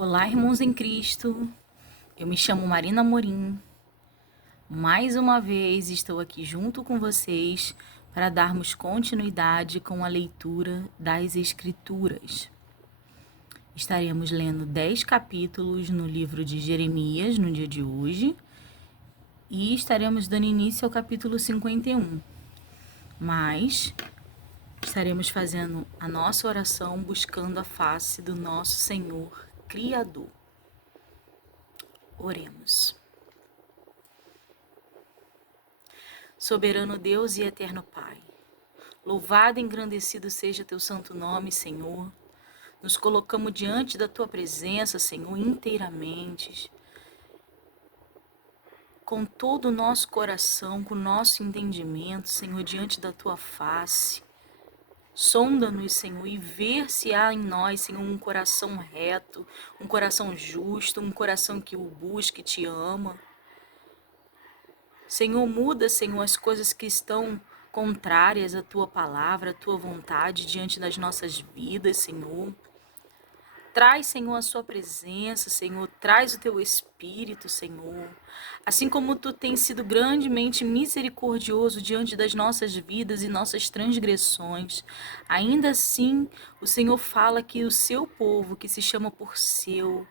Olá, irmãos em Cristo. Eu me chamo Marina Morim. Mais uma vez estou aqui junto com vocês para darmos continuidade com a leitura das Escrituras. Estaremos lendo 10 capítulos no livro de Jeremias no dia de hoje e estaremos dando início ao capítulo 51. Mas estaremos fazendo a nossa oração buscando a face do nosso Senhor Criador. Oremos. Soberano Deus e eterno Pai, louvado e engrandecido seja teu santo nome, Senhor. Nos colocamos diante da tua presença, Senhor, inteiramente, com todo o nosso coração, com o nosso entendimento, Senhor, diante da tua face. Sonda-nos, Senhor, e vê se há em nós, Senhor, um coração reto, um coração justo, um coração que o busca e te ama. Senhor, muda, Senhor, as coisas que estão contrárias à tua palavra, à tua vontade diante das nossas vidas, Senhor. Traz, Senhor, a sua presença, Senhor, traz o teu Espírito, Senhor. Assim como tu tens sido grandemente misericordioso diante das nossas vidas e nossas transgressões, ainda assim o Senhor fala que o seu povo, que se chama por seu,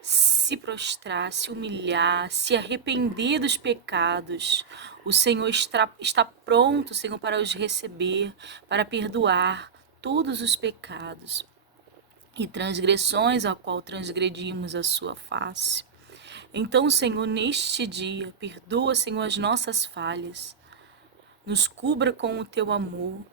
se prostrar, se humilhar, se arrepender dos pecados, o Senhor está pronto, Senhor, para os receber, para perdoar todos os pecados e transgressões a qual transgredimos a sua face. Então, Senhor, neste dia, perdoa, Senhor, as nossas falhas, nos cubra com o teu amor,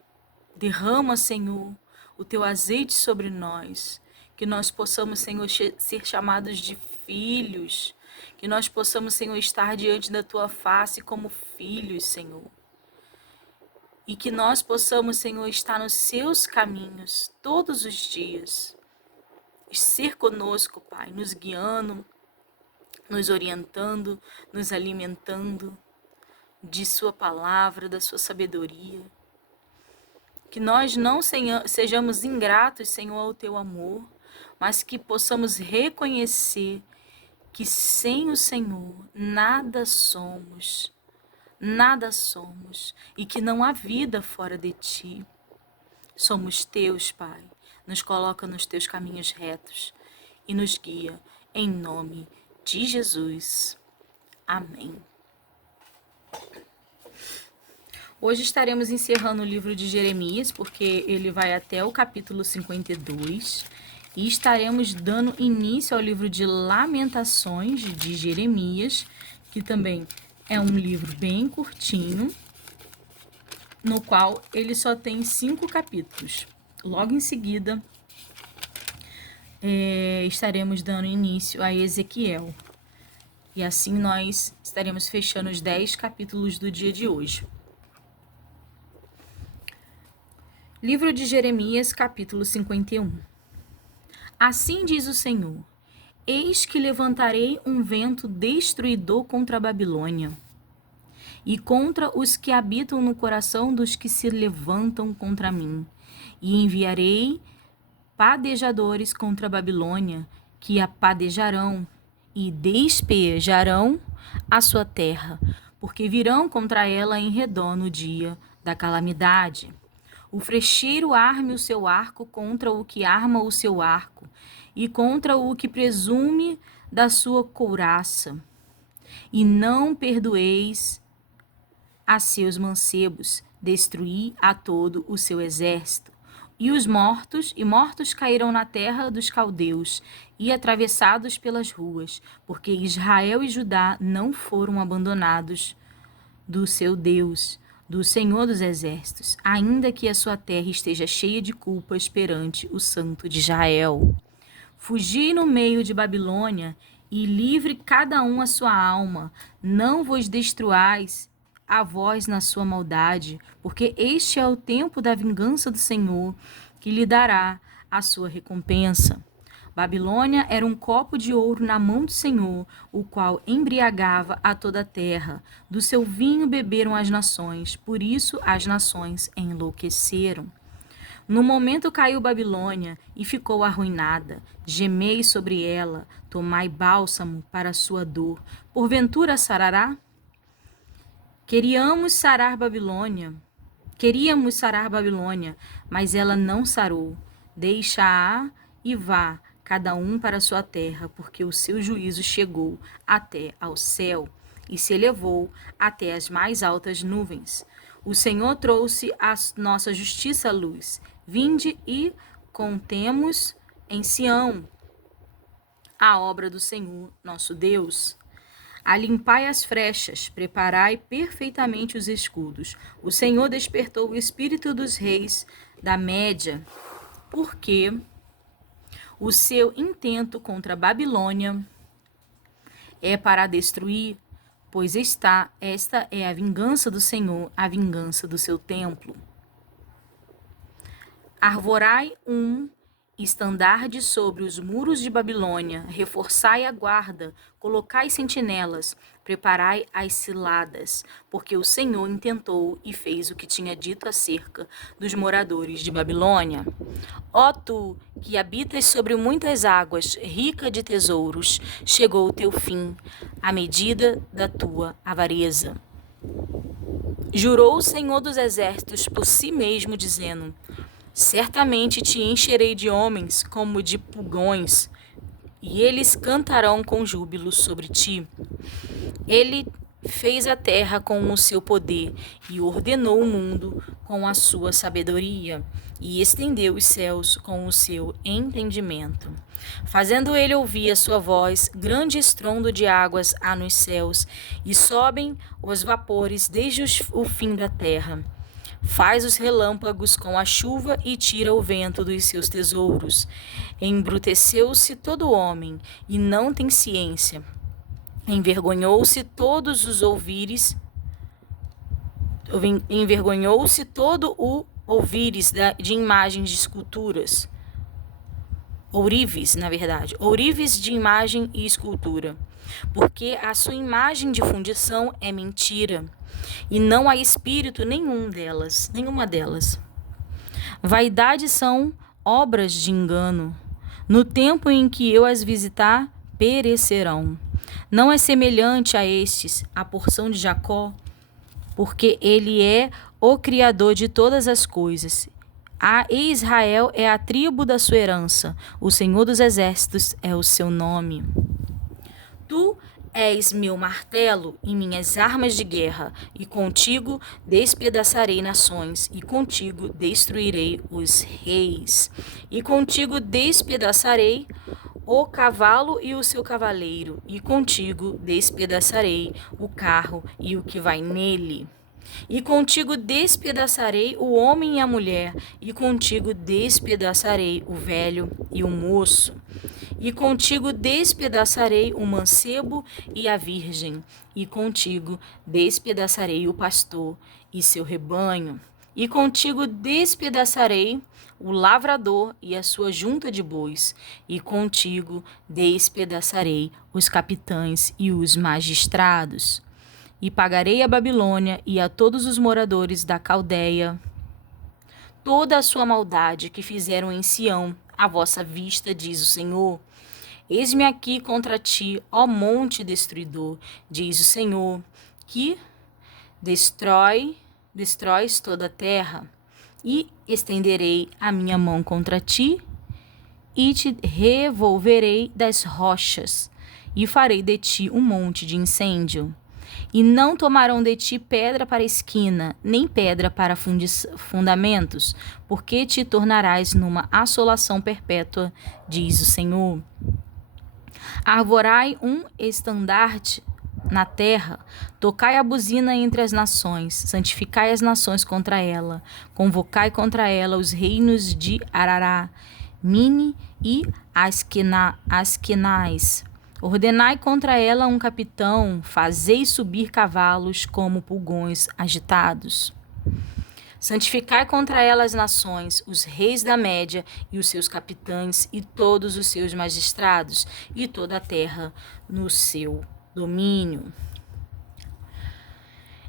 derrama, Senhor, o teu azeite sobre nós, que nós possamos, Senhor, ser chamados de filhos, que nós possamos, Senhor, estar diante da tua face como filhos, Senhor. E que nós possamos, Senhor, estar nos seus caminhos todos os dias. Ser conosco, Pai, nos guiando, nos orientando, nos alimentando de sua palavra, da sua sabedoria. Que nós não sejamos ingratos, Senhor, ao teu amor, mas que possamos reconhecer que sem o Senhor nada somos, e que não há vida fora de ti. Somos teus, Pai, nos coloca nos teus caminhos retos e nos guia em nome de Jesus. Amém. Hoje estaremos encerrando o livro de Jeremias, porque ele vai até o capítulo 52, e estaremos dando início ao livro de Lamentações de Jeremias, que também é um livro bem curtinho, no qual ele só tem 5 capítulos. Logo em seguida, estaremos dando início a Ezequiel. E assim nós estaremos fechando os 10 capítulos do dia de hoje. Livro de Jeremias, capítulo 51. Assim diz o Senhor: Eis que levantarei um vento destruidor contra a Babilônia, e contra os que habitam no coração dos que se levantam contra mim, e enviarei padejadores contra a Babilônia, que a padejarão e despejarão a sua terra, porque virão contra ela em redor no dia da calamidade. O frecheiro arme o seu arco contra o que arma o seu arco, e contra o que presume da sua couraça. E não perdoeis a seus mancebos, destruí a todo o seu exército. E os mortos cairão na terra dos caldeus, e atravessados pelas ruas, porque Israel e Judá não foram abandonados do seu Deus, do Senhor dos Exércitos, ainda que a sua terra esteja cheia de culpas perante o Santo de Israel. Fugi no meio de Babilônia, e livre cada um a sua alma, não vos destruais a vós na sua maldade, porque este é o tempo da vingança do Senhor, que lhe dará a sua recompensa. Babilônia era um copo de ouro na mão do Senhor, o qual embriagava a toda a terra. Do seu vinho beberam as nações, por isso as nações enlouqueceram. No momento caiu Babilônia e ficou arruinada. Gemei sobre ela, tomai bálsamo para a sua dor. Porventura sarará? Queríamos sarar Babilônia. Queríamos sarar Babilônia, mas ela não sarou. Deixa-a e vá, cada um para sua terra, porque o seu juízo chegou até ao céu e se elevou até as mais altas nuvens. O Senhor trouxe a nossa justiça à luz. Vinde e contemos em Sião a obra do Senhor, nosso Deus. Alimpai as frechas, preparai perfeitamente os escudos. O Senhor despertou o espírito dos reis da Média, porque o seu intento contra a Babilônia é para destruir, pois esta é a vingança do Senhor, a vingança do seu templo. Arvorai um estandarte sobre os muros de Babilônia, reforçai a guarda, colocai sentinelas, preparai as ciladas, porque o Senhor intentou e fez o que tinha dito acerca dos moradores de Babilônia. Ó tu, que habitas sobre muitas águas, rica de tesouros, chegou o teu fim, a medida da tua avareza. Jurou o Senhor dos exércitos por si mesmo, dizendo: certamente te encherei de homens como de pulgões, e eles cantarão com júbilo sobre ti. Ele fez a terra com o seu poder e ordenou o mundo com a sua sabedoria, e estendeu os céus com o seu entendimento. Fazendo ele ouvir a sua voz, grande estrondo de águas há nos céus, e sobem os vapores desde o fim da terra. Faz os relâmpagos com a chuva e tira o vento dos seus tesouros. Embruteceu-se todo homem e não tem ciência. Envergonhou-se todos os ouvires. Envergonhou-se todo o ouvires de imagens de esculturas. Ourives, na verdade. Ourives de imagem e escultura. Porque a sua imagem de fundição é mentira, e não há espírito nenhuma delas. Vaidade são obras de engano. No tempo em que eu as visitar, perecerão. Não é semelhante a estes, a porção de Jacó, porque ele é o Criador de todas as coisas. E Israel é a tribo da sua herança. O Senhor dos exércitos é o seu nome. Tu és meu martelo e minhas armas de guerra, e contigo despedaçarei nações, e contigo destruirei os reis, e contigo despedaçarei o cavalo e o seu cavaleiro, e contigo despedaçarei o carro e o que vai nele. E contigo despedaçarei o homem e a mulher, e contigo despedaçarei o velho e o moço. E contigo despedaçarei o mancebo e a virgem, e contigo despedaçarei o pastor e seu rebanho. E contigo despedaçarei o lavrador e a sua junta de bois, e contigo despedaçarei os capitães e os magistrados. E pagarei a Babilônia e a todos os moradores da Caldeia toda a sua maldade que fizeram em Sião à vossa vista, diz o Senhor. Eis-me aqui contra ti, ó monte destruidor, diz o Senhor, que destróis toda a terra, e estenderei a minha mão contra ti, e te revolverei das rochas, e farei de ti um monte de incêndio. E não tomarão de ti pedra para esquina, nem pedra para fundamentos, porque te tornarás numa assolação perpétua, diz o Senhor. Arvorai um estandarte na terra, tocai a buzina entre as nações, santificai as nações contra ela, convocai contra ela os reinos de Arará, Mini e Askenais. Ordenai contra ela um capitão, fazei subir cavalos como pulgões agitados. Santificai contra ela as nações, os reis da Média e os seus capitães e todos os seus magistrados e toda a terra no seu domínio.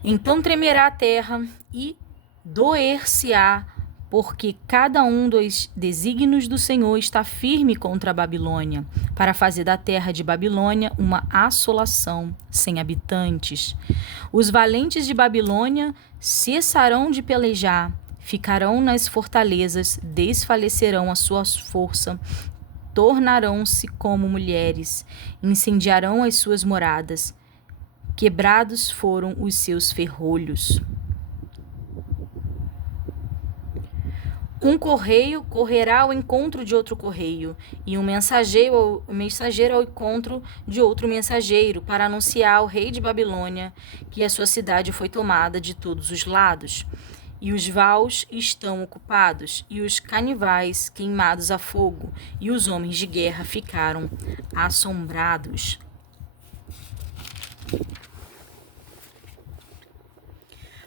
Então tremerá a terra e doer-se-á porque cada um dos desígnios do Senhor está firme contra a Babilônia, para fazer da terra de Babilônia uma assolação sem habitantes. Os valentes de Babilônia cessarão de pelejar, ficarão nas fortalezas, desfalecerão a sua força, tornarão-se como mulheres, incendiarão as suas moradas, quebrados foram os seus ferrolhos. Um correio correrá ao encontro de outro correio, e um mensageiro ao encontro de outro mensageiro, para anunciar ao rei de Babilônia que a sua cidade foi tomada de todos os lados, e os vaus estão ocupados, e os canivais queimados a fogo, e os homens de guerra ficaram assombrados.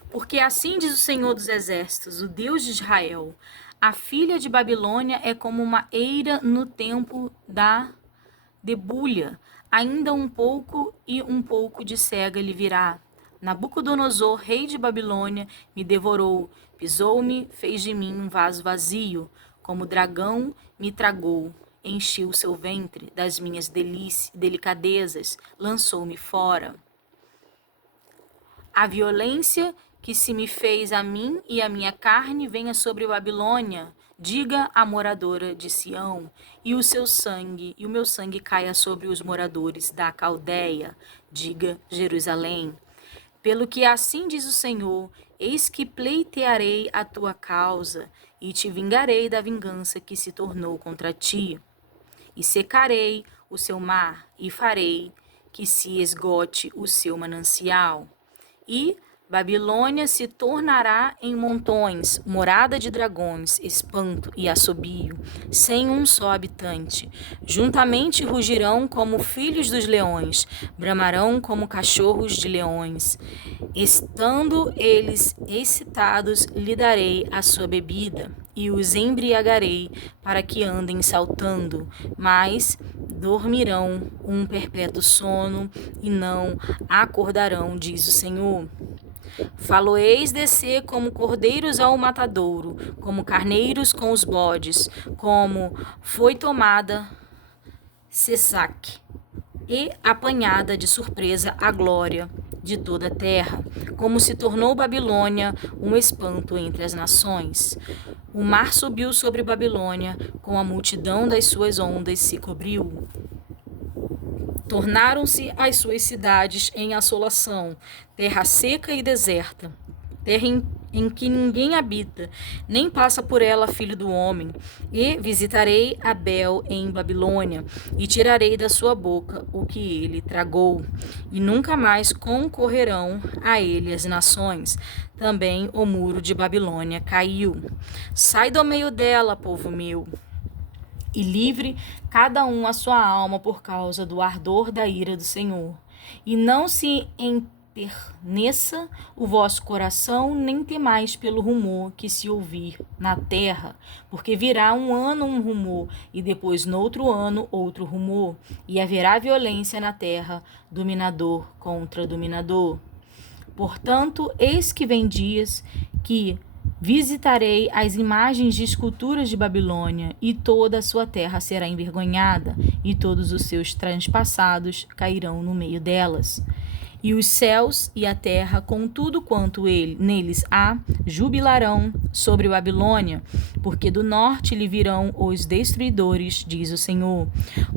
Porque assim diz o Senhor dos Exércitos, o Deus de Israel: a filha de Babilônia é como uma eira no tempo da debulha. Ainda um pouco e um pouco de cega lhe virá. Nabucodonosor, rei de Babilônia, me devorou, pisou-me, fez de mim um vaso vazio. Como dragão me tragou, encheu seu ventre das minhas delicadezas, lançou-me fora. A violência que se me fez a mim e a minha carne venha sobre Babilônia, diga a moradora de Sião, e o meu sangue caia sobre os moradores da Caldeia, diga Jerusalém. Pelo que assim diz o Senhor, eis que pleitearei a tua causa, e te vingarei da vingança que se tornou contra ti. E secarei o seu mar, e farei que se esgote o seu manancial. E Babilônia se tornará em montões, morada de dragões, espanto e assobio, sem um só habitante. Juntamente rugirão como filhos dos leões, bramarão como cachorros de leões. Estando eles excitados, lhe darei a sua bebida, e os embriagarei para que andem saltando, mas dormirão um perpétuo sono e não acordarão, diz o Senhor. Falo-eis descer como cordeiros ao matadouro, como carneiros com os bodes, como foi tomada Sesac, e apanhada de surpresa a glória de toda a terra, como se tornou Babilônia um espanto entre as nações. O mar subiu sobre Babilônia, com a multidão das suas ondas se cobriu. Tornaram-se as suas cidades em assolação, terra seca e deserta, terra em que ninguém habita, nem passa por ela filho do homem. E visitarei Abel em Babilônia, e tirarei da sua boca o que ele tragou, e nunca mais concorrerão a ele as nações. Também o muro de Babilônia caiu. Sai do meio dela, povo meu, e livre cada um a sua alma por causa do ardor da ira do Senhor. E não se enterneça o vosso coração, nem temais pelo rumor que se ouvir na terra, porque virá um ano um rumor, e depois noutro ano outro rumor, e haverá violência na terra, dominador contra dominador. Portanto, eis que vem dias que visitarei as imagens de esculturas de Babilônia, e toda a sua terra será envergonhada, e todos os seus transpassados cairão no meio delas. E os céus e a terra, com tudo quanto neles há, jubilarão sobre Babilônia, porque do norte lhe virão os destruidores, diz o Senhor.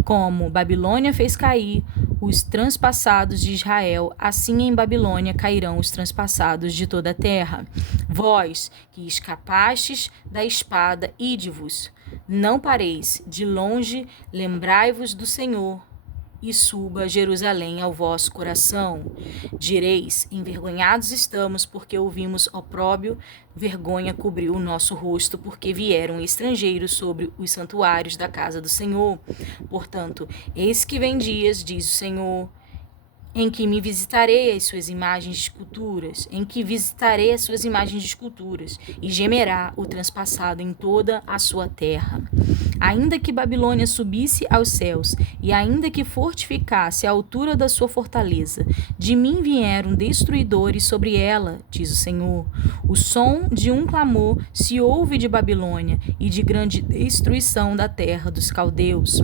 Como Babilônia fez cair os transpassados de Israel, assim em Babilônia cairão os transpassados de toda a terra. Vós, que escapastes da espada, ide-vos. Não pareis, de longe lembrai-vos do Senhor, e suba Jerusalém ao vosso coração. Direis, envergonhados estamos, porque ouvimos opróbrio, vergonha cobriu o nosso rosto, porque vieram estrangeiros sobre os santuários da casa do Senhor. Portanto, eis que vem dias, diz o Senhor, em que me visitarei as suas imagens de esculturas, em que visitarei as suas imagens de esculturas, e gemerá o transpassado em toda a sua terra. Ainda que Babilônia subisse aos céus, e ainda que fortificasse a altura da sua fortaleza, de mim vieram destruidores sobre ela, diz o Senhor. O som de um clamor se ouve de Babilônia, e de grande destruição da terra dos caldeus.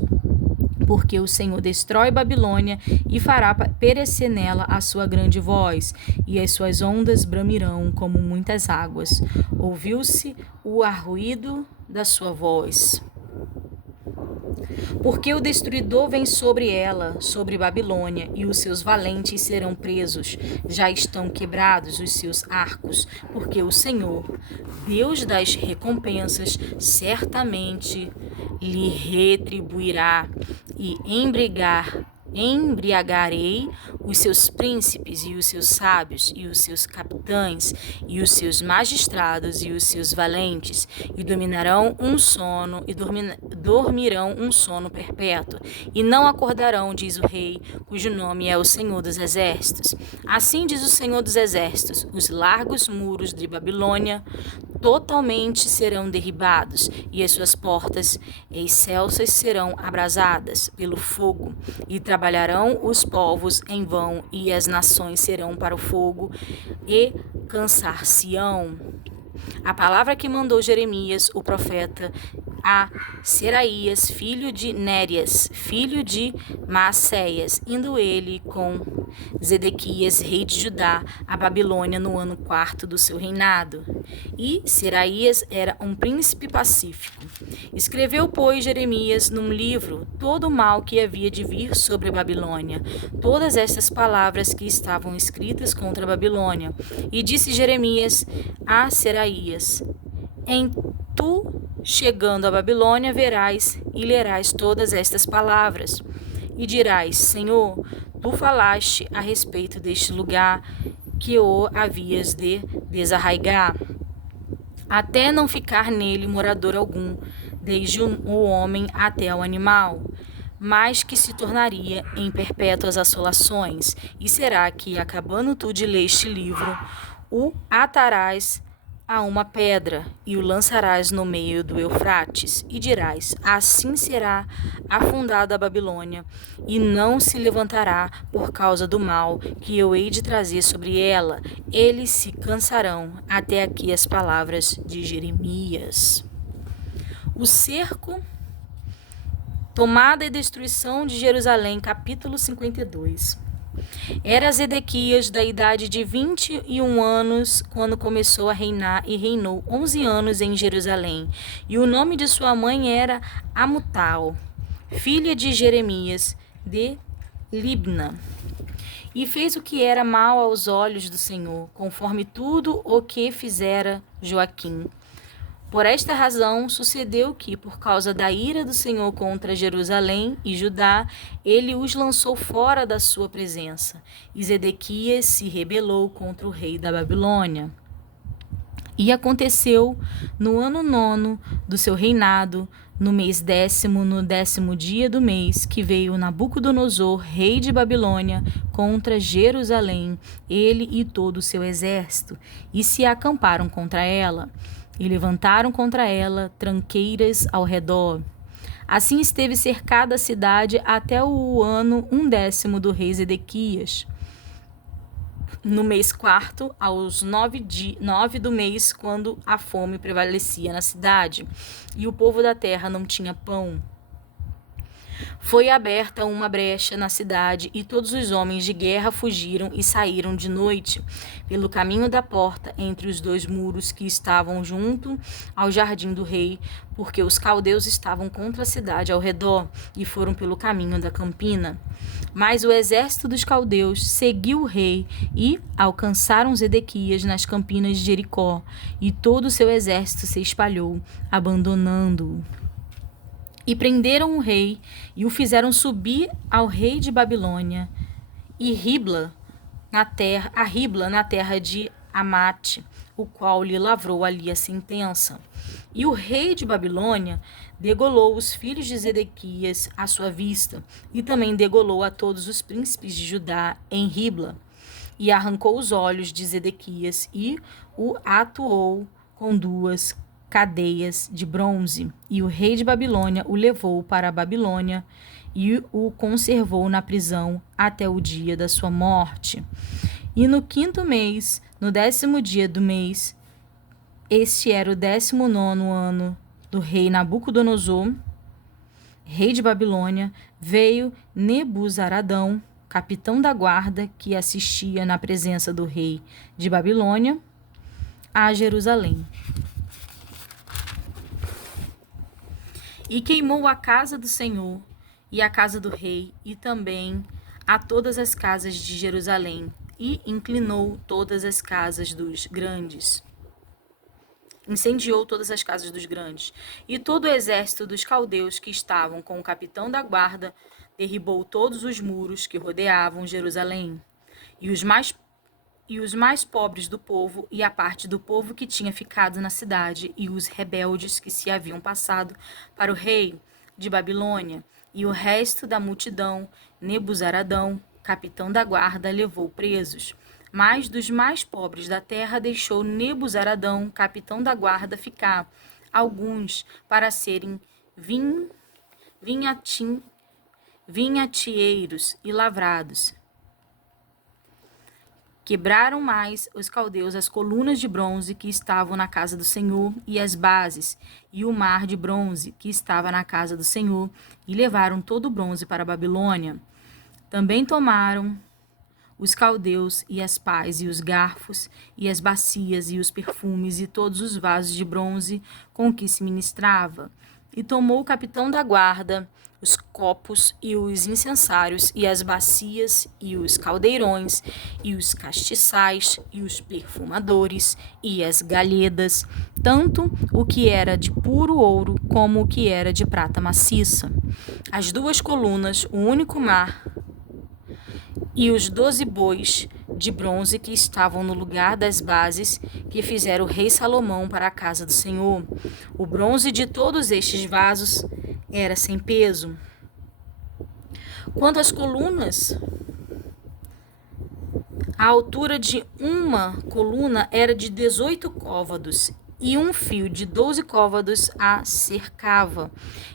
Porque o Senhor destrói Babilônia e fará perecer nela a sua grande voz, e as suas ondas bramirão como muitas águas. Ouviu-se o arruído da sua voz. Porque o destruidor vem sobre ela, sobre Babilônia, e os seus valentes serão presos. Já estão quebrados os seus arcos, porque o Senhor, Deus das recompensas, certamente lhe retribuirá e embriagarei os seus príncipes e os seus sábios e os seus capitães e os seus magistrados e os seus valentes, e dormirão um sono perpétuo, e não acordarão, diz o rei, cujo nome é o Senhor dos Exércitos. Assim diz o Senhor dos Exércitos: os largos muros de Babilônia totalmente serão derribados, e as suas portas excelsas serão abrasadas pelo fogo, e trabalharão os povos em vão, e as nações serão para o fogo, e cansar-se-ão. A palavra que mandou Jeremias, o profeta, a Seraías, filho de Nérias, filho de Maacéias, indo ele com Zedequias, rei de Judá, a Babilônia no ano 4º do seu reinado. E Seraías era um príncipe pacífico. Escreveu, pois, Jeremias num livro todo o mal que havia de vir sobre a Babilônia, todas estas palavras que estavam escritas contra a Babilônia. E disse Jeremias a Seraías: em tu, chegando a Babilônia, verás e lerás todas estas palavras, e dirás: Senhor, tu falaste a respeito deste lugar que o havias de desarraigar, até não ficar nele morador algum, desde o homem até o animal, mas que se tornaria em perpétuas assolações. E será que, acabando tu de ler este livro, o atarás a uma pedra e o lançarás no meio do Eufrates, e dirás: assim será afundada a Babilônia, e não se levantará por causa do mal que eu hei de trazer sobre ela. Eles se cansarão. Até aqui as palavras de Jeremias. O cerco, tomada e destruição de Jerusalém, capítulo 52. Era Zedequias da idade de 21 anos quando começou a reinar, e reinou 11 anos em Jerusalém. E o nome de sua mãe era Amutal, filha de Jeremias de Libna. E fez o que era mal aos olhos do Senhor, conforme tudo o que fizera Joaquim. Por esta razão, sucedeu que, por causa da ira do Senhor contra Jerusalém e Judá, ele os lançou fora da sua presença. E Zedequias se rebelou contra o rei da Babilônia. E aconteceu no ano 9º do seu reinado, no mês 10º, no 10º dia do mês, que veio Nabucodonosor, rei de Babilônia, contra Jerusalém, ele e todo o seu exército, e se acamparam contra ela. E levantaram contra ela tranqueiras ao redor. Assim esteve cercada a cidade até o ano 10º do rei Zedequias. No mês 4º, aos 9 do mês, quando a fome prevalecia na cidade, e o povo da terra não tinha pão. Foi aberta uma brecha na cidade, e todos os homens de guerra fugiram e saíram de noite, pelo caminho da porta, entre os dois muros que estavam junto ao jardim do rei, porque os caldeus estavam contra a cidade ao redor, e foram pelo caminho da campina. Mas o exército dos caldeus seguiu o rei, e alcançaram Zedequias nas campinas de Jericó, e todo o seu exército se espalhou, abandonando-o. E prenderam o rei, e o fizeram subir ao rei de Babilônia, e Ribla, na terra de Amate, o qual lhe lavrou ali a sentença. E o rei de Babilônia degolou os filhos de Zedequias à sua vista, e também degolou a todos os príncipes de Judá em Ribla, e arrancou os olhos de Zedequias e o atuou com 2 cadeias de bronze. E o rei de Babilônia o levou para a Babilônia e o conservou na prisão até o dia da sua morte. E no 5º mês, no 10º dia do mês, este era o 19º ano do rei Nabucodonosor, rei de Babilônia, veio Nebuzaradão, capitão da guarda, que assistia na presença do rei de Babilônia, a Jerusalém. E queimou a casa do Senhor e a casa do rei, e também a todas as casas de Jerusalém, e inclinou todas as casas dos grandes. Incendiou todas as casas dos grandes. E todo o exército dos caldeus que estavam com o capitão da guarda derribou todos os muros que rodeavam Jerusalém. E os mais pobres do povo, e a parte do povo que tinha ficado na cidade, e os rebeldes que se haviam passado para o rei de Babilônia, e o resto da multidão, Nebuzaradão, capitão da guarda, levou presos. Mas dos mais pobres da terra deixou Nebuzaradão, capitão da guarda, ficar, alguns para serem vinhatieiros e lavrados. Quebraram mais os caldeus as colunas de bronze que estavam na casa do Senhor e as bases, e o mar de bronze que estava na casa do Senhor, e levaram todo o bronze para a Babilônia. Também tomaram os caldeus e as pás e os garfos e as bacias e os perfumes e todos os vasos de bronze com que se ministrava. E tomou o capitão da guarda os copos e os incensários e as bacias e os caldeirões e os castiçais e os perfumadores e as galhedas, tanto o que era de puro ouro como o que era de prata maciça. As 2 colunas, o único mar e os 12 bois de bronze que estavam no lugar das bases que fizera o rei Salomão para a casa do Senhor. O bronze de todos estes vasos era sem peso. Quanto às colunas, a altura de uma coluna era de 18 côvados, e um fio de 12 côvados a cercava,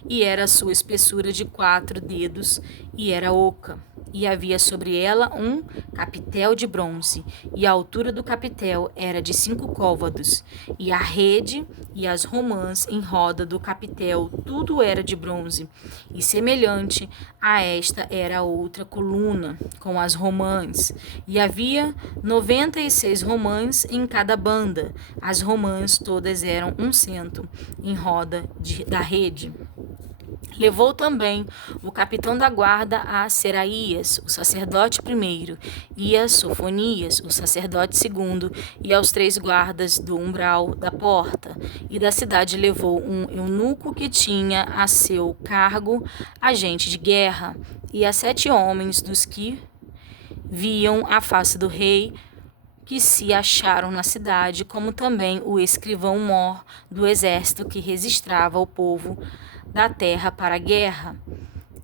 e era a sua espessura de 4 dedos, e era oca. E havia sobre ela um capitel de bronze, e a altura do capitel era de 5 côvados, e a rede e as romãs em roda do capitel, tudo era de bronze, e semelhante a esta era outra coluna, com as romãs, e havia 96 romãs em cada banda, as romãs todas eram 100 em roda da rede. Levou também o capitão da guarda a Seraías, o sacerdote primeiro, e a Sofonias, o sacerdote segundo, e aos 3 guardas do umbral da porta. E da cidade levou um eunuco que tinha a seu cargo agente de guerra, e a 7 homens dos que viam a face do rei, que se acharam na cidade, como também o escrivão-mor do exército que registrava o povo da terra para a guerra,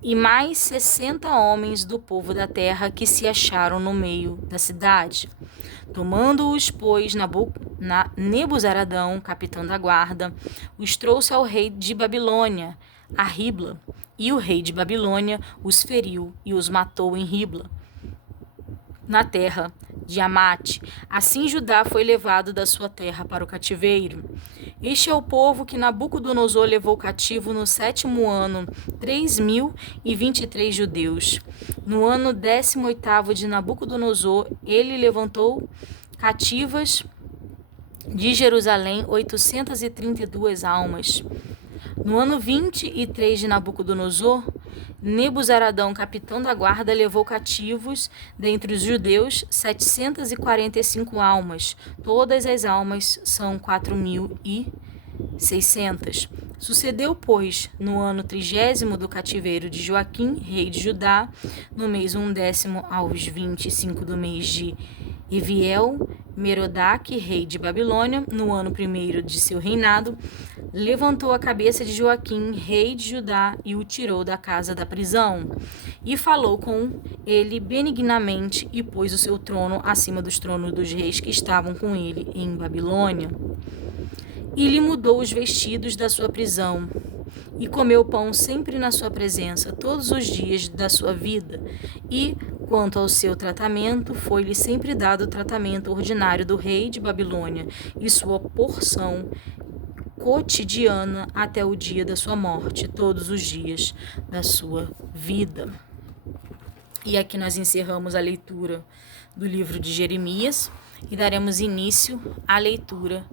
e mais 60 homens do povo da terra que se acharam no meio da cidade. Tomando-os, pois, Nebuzaradão, capitão da guarda, os trouxe ao rei de Babilônia, a Ribla, e o rei de Babilônia os feriu e os matou em Ribla, na terra de Amate. Assim Judá foi levado da sua terra para o cativeiro. Este é o povo que Nabucodonosor levou cativo no 7º ano, 3.023 judeus. No ano 18º de Nabucodonosor, ele levantou cativas de Jerusalém 832 almas. No ano 23 de Nabucodonosor, Nebuzaradão, capitão da guarda, levou cativos dentre os judeus 745 almas. Todas as almas são 4.600. Sucedeu, pois, no ano 30º do cativeiro de Joaquim, rei de Judá, no mês 11º aos 25 do mês de Eviel Merodach, rei de Babilônia, no ano 1º de seu reinado, levantou a cabeça de Joaquim, rei de Judá, e o tirou da casa da prisão, e falou com ele benignamente, e pôs o seu trono acima dos tronos dos reis que estavam com ele em Babilônia. E lhe mudou os vestidos da sua prisão, e comeu pão sempre na sua presença, todos os dias da sua vida. E, quanto ao seu tratamento, foi-lhe sempre dado o tratamento ordinário do rei de Babilônia, e sua porção cotidiana até o dia da sua morte, todos os dias da sua vida. E aqui nós encerramos a leitura do livro de Jeremias e daremos início à leitura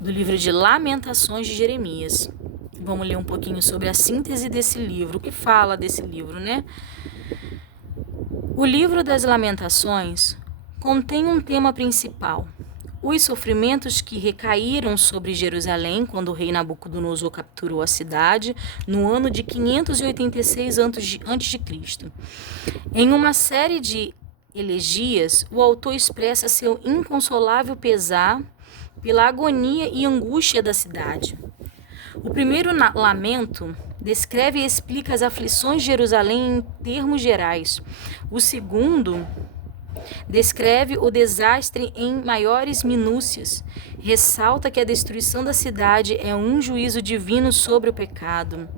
do livro de Lamentações de Jeremias. Vamos ler um pouquinho sobre a síntese desse livro, o que fala desse livro, né? O livro das Lamentações contém um tema principal: os sofrimentos que recaíram sobre Jerusalém quando o rei Nabucodonosor capturou a cidade no ano de 586 a.C. Em uma série de elegias, o autor expressa seu inconsolável pesar pela agonia e angústia da cidade. O primeiro lamento descreve e explica as aflições de Jerusalém em termos gerais. O segundo descreve o desastre em maiores minúcias. Ressalta que a destruição da cidade é um juízo divino sobre o pecado.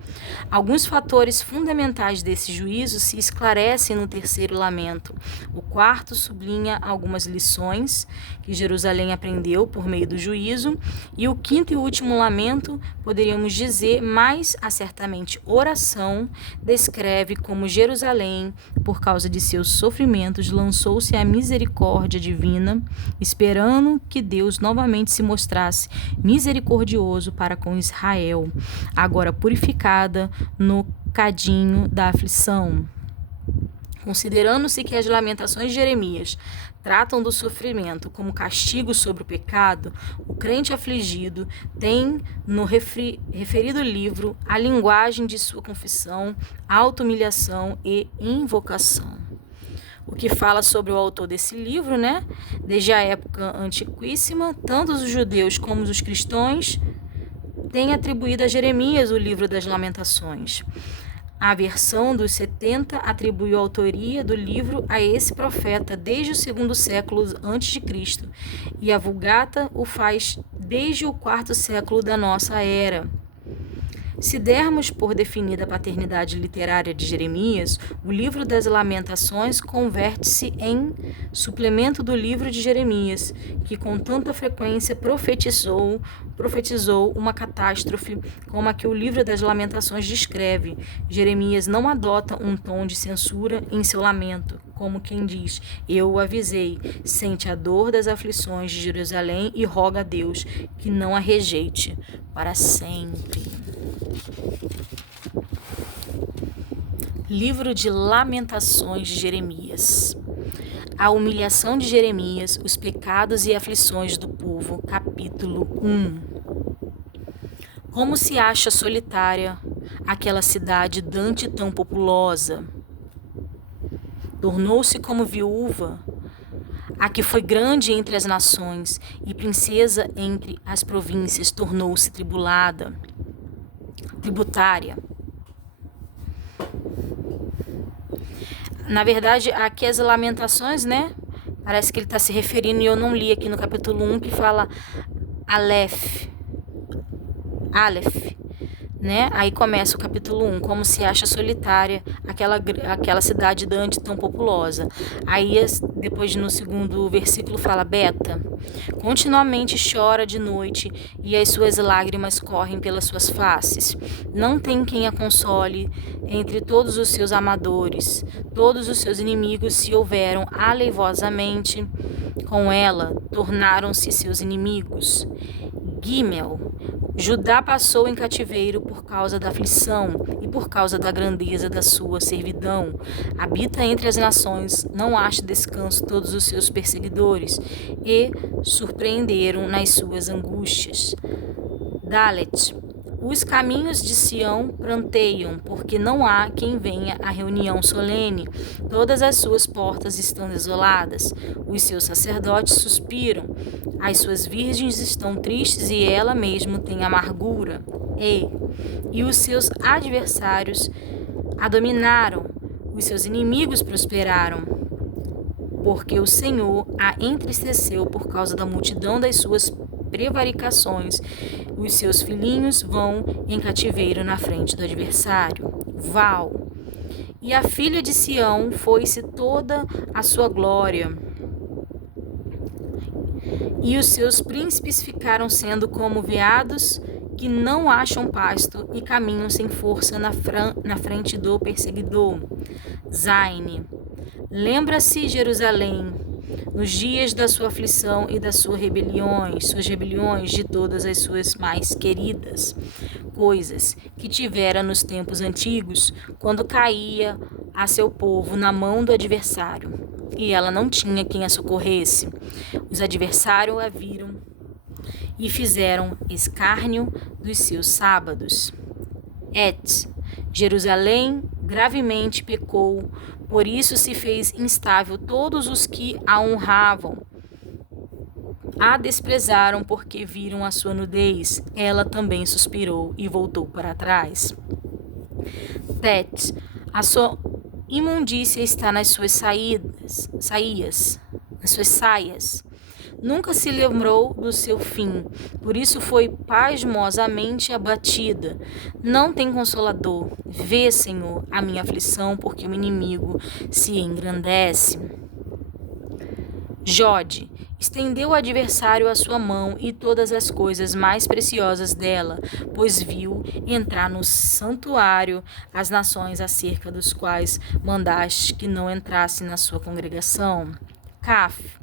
Alguns fatores fundamentais desse juízo se esclarecem no terceiro lamento. O quarto sublinha algumas lições que Jerusalém aprendeu por meio do juízo. E o quinto e último lamento, poderíamos dizer mais acertamente oração, descreve como Jerusalém, por causa de seus sofrimentos, lançou-se à misericórdia divina, esperando que Deus novamente se mostrasse misericordioso para com Israel, agora purificada no cadinho da aflição. Considerando-se que as lamentações de Jeremias tratam do sofrimento como castigo sobre o pecado, o crente afligido tem no referido livro a linguagem de sua confissão, auto-humilhação e invocação. O que fala sobre o autor desse livro, né? Desde a época antiquíssima, tanto os judeus como os cristãos têm atribuído a Jeremias o livro das Lamentações. A versão dos 70 atribuiu a autoria do livro a esse profeta desde o 2º século a.C. e a Vulgata o faz desde o 4º século da nossa era. Se dermos por definida a paternidade literária de Jeremias, o livro das Lamentações converte-se em suplemento do livro de Jeremias, que com tanta frequência profetizou uma catástrofe como a que o livro das Lamentações descreve. Jeremias não adota um tom de censura em seu lamento, como quem diz: eu o avisei, sente a dor das aflições de Jerusalém e roga a Deus que não a rejeite para sempre. Livro de Lamentações de Jeremias. A humilhação de Jeremias, os pecados e aflições do povo, capítulo 1. Como se acha solitária aquela cidade dante tão populosa? Tornou-se como viúva, a que foi grande entre as nações e princesa entre as províncias, tornou-se tributária. Na verdade, aqui as Lamentações, né? Parece que ele está se referindo, e eu não li aqui no capítulo 1, que fala Aleph, né? Aí começa o capítulo 1, como se acha solitária aquela cidade dante tão populosa. Aí depois no segundo versículo fala: Beta continuamente chora de noite e as suas lágrimas correm pelas suas faces. Não tem quem a console entre todos os seus amadores. Todos os seus inimigos se houveram aleivosamente com ela, tornaram-se seus inimigos. Gimel, Judá passou em cativeiro por causa da aflição e por causa da grandeza da sua servidão. Habita entre as nações, não acha descanso todos os seus perseguidores, e surpreenderam nas suas angústias. Dalet, Os caminhos de Sião pranteiam, porque não há quem venha à reunião solene. Todas as suas portas estão desoladas. Os seus sacerdotes suspiram. As suas virgens estão tristes e ela mesma tem amargura. E os seus adversários a dominaram. Os seus inimigos prosperaram. Porque o Senhor a entristeceu por causa da multidão das suas prevaricações. Os seus filhinhos vão em cativeiro na frente do adversário. Val. E a filha de Sião foi-se toda a sua glória. E os seus príncipes ficaram sendo como veados que não acham pasto e caminham sem força na frente do perseguidor. Zaine. Lembra-se, Jerusalém, nos dias da sua aflição e das suas rebeliões de todas as suas mais queridas coisas que tivera nos tempos antigos, quando caía a seu povo na mão do adversário, e ela não tinha quem a socorresse. Os adversários a viram e fizeram escárnio dos seus sábados. Jerusalém gravemente pecou, por isso se fez instável. Todos os que a honravam a desprezaram, porque viram a sua nudez. Ela também suspirou e voltou para trás. A sua imundícia está nas suas saias. Nunca se lembrou do seu fim, por isso foi pasmosamente abatida. Não tem consolador. Vê, Senhor, a minha aflição, porque o inimigo se engrandece. Jode. Estendeu o adversário a sua mão e todas as coisas mais preciosas dela, pois viu entrar no santuário as nações acerca dos quais mandaste que não entrasse na sua congregação. Caf.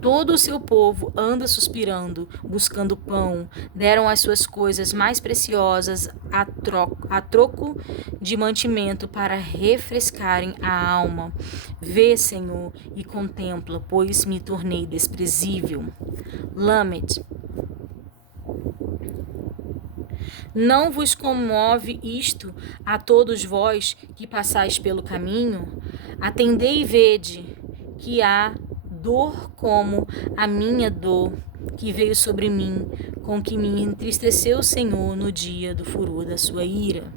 Todo o seu povo anda suspirando, buscando pão. Deram as suas coisas mais preciosas a troco de mantimento para refrescarem a alma. Vê, Senhor, e contempla, pois me tornei desprezível. Lamed. Não vos comove isto a todos vós que passais pelo caminho? Atendei e vede que há dor como a minha dor que veio sobre mim, com que me entristeceu o Senhor no dia do furor da sua ira.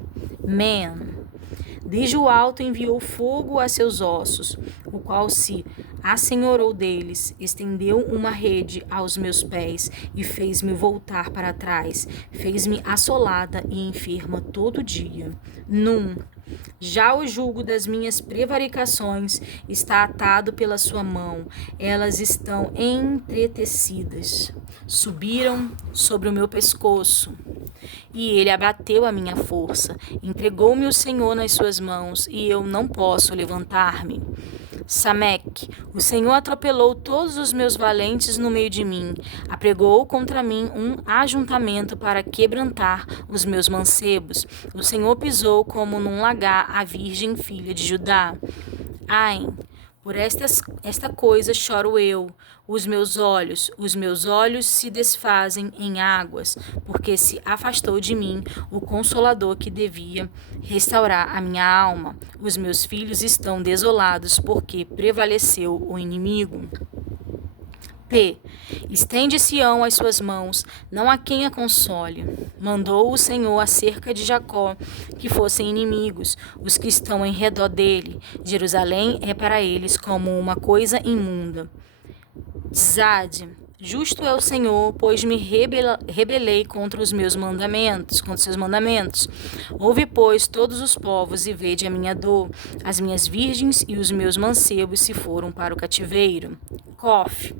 Desde o alto enviou fogo a seus ossos, o qual se assenhorou deles, estendeu uma rede aos meus pés e fez-me voltar para trás, fez-me assolada e enferma todo dia. Já o jugo das minhas prevaricações está atado pela sua mão, elas estão entretecidas. Subiram sobre o meu pescoço, e ele abateu a minha força. Entregou-me o Senhor nas suas mãos, e eu não posso levantar-me. Samek, o Senhor atropelou todos os meus valentes no meio de mim, apregou contra mim um ajuntamento para quebrantar os meus mancebos. O Senhor pisou como num lagar a virgem filha de Judá. Ai, por esta coisa choro eu, os meus olhos se desfazem em águas, porque se afastou de mim o Consolador que devia restaurar a minha alma. Os meus filhos estão desolados, porque prevaleceu o inimigo. Estende Sião as suas mãos, não há quem a console. Mandou o Senhor acerca de Jacó que fossem inimigos, os que estão em redor dele. Jerusalém é para eles como uma coisa imunda. Zade, justo é o Senhor, pois me rebelei contra os seus mandamentos. Ouve, pois, todos os povos, e vede a minha dor. As minhas virgens e os meus mancebos se foram para o cativeiro. Cof.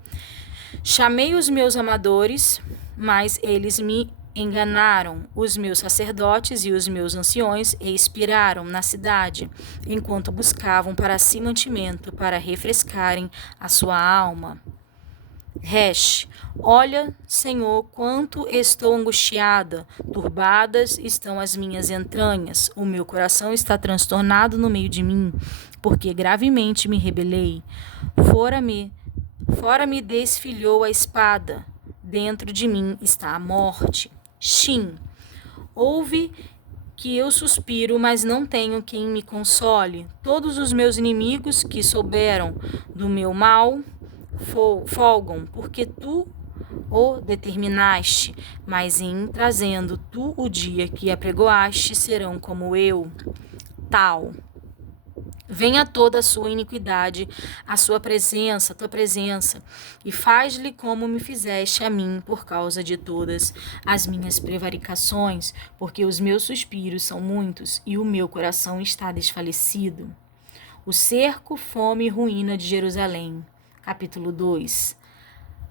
Chamei os meus amadores, mas eles me enganaram. Os meus sacerdotes e os meus anciões expiraram na cidade, enquanto buscavam para si mantimento, para refrescarem a sua alma. Resh, olha, Senhor, quanto estou angustiada, turbadas estão as minhas entranhas, o meu coração está transtornado no meio de mim, porque gravemente me rebelei. Fora me desfilhou a espada, dentro de mim está a morte. Shin, Ouve que eu suspiro, mas não tenho quem me console. Todos os meus inimigos que souberam do meu mal folgam, porque tu o determinaste, mas em trazendo tu o dia que apregoaste, serão como eu. Tal. Venha toda a sua iniquidade, a tua presença, e faz-lhe como me fizeste a mim, por causa de todas as minhas prevaricações, porque os meus suspiros são muitos, e o meu coração está desfalecido. O cerco, fome e ruína de Jerusalém. Capítulo 2.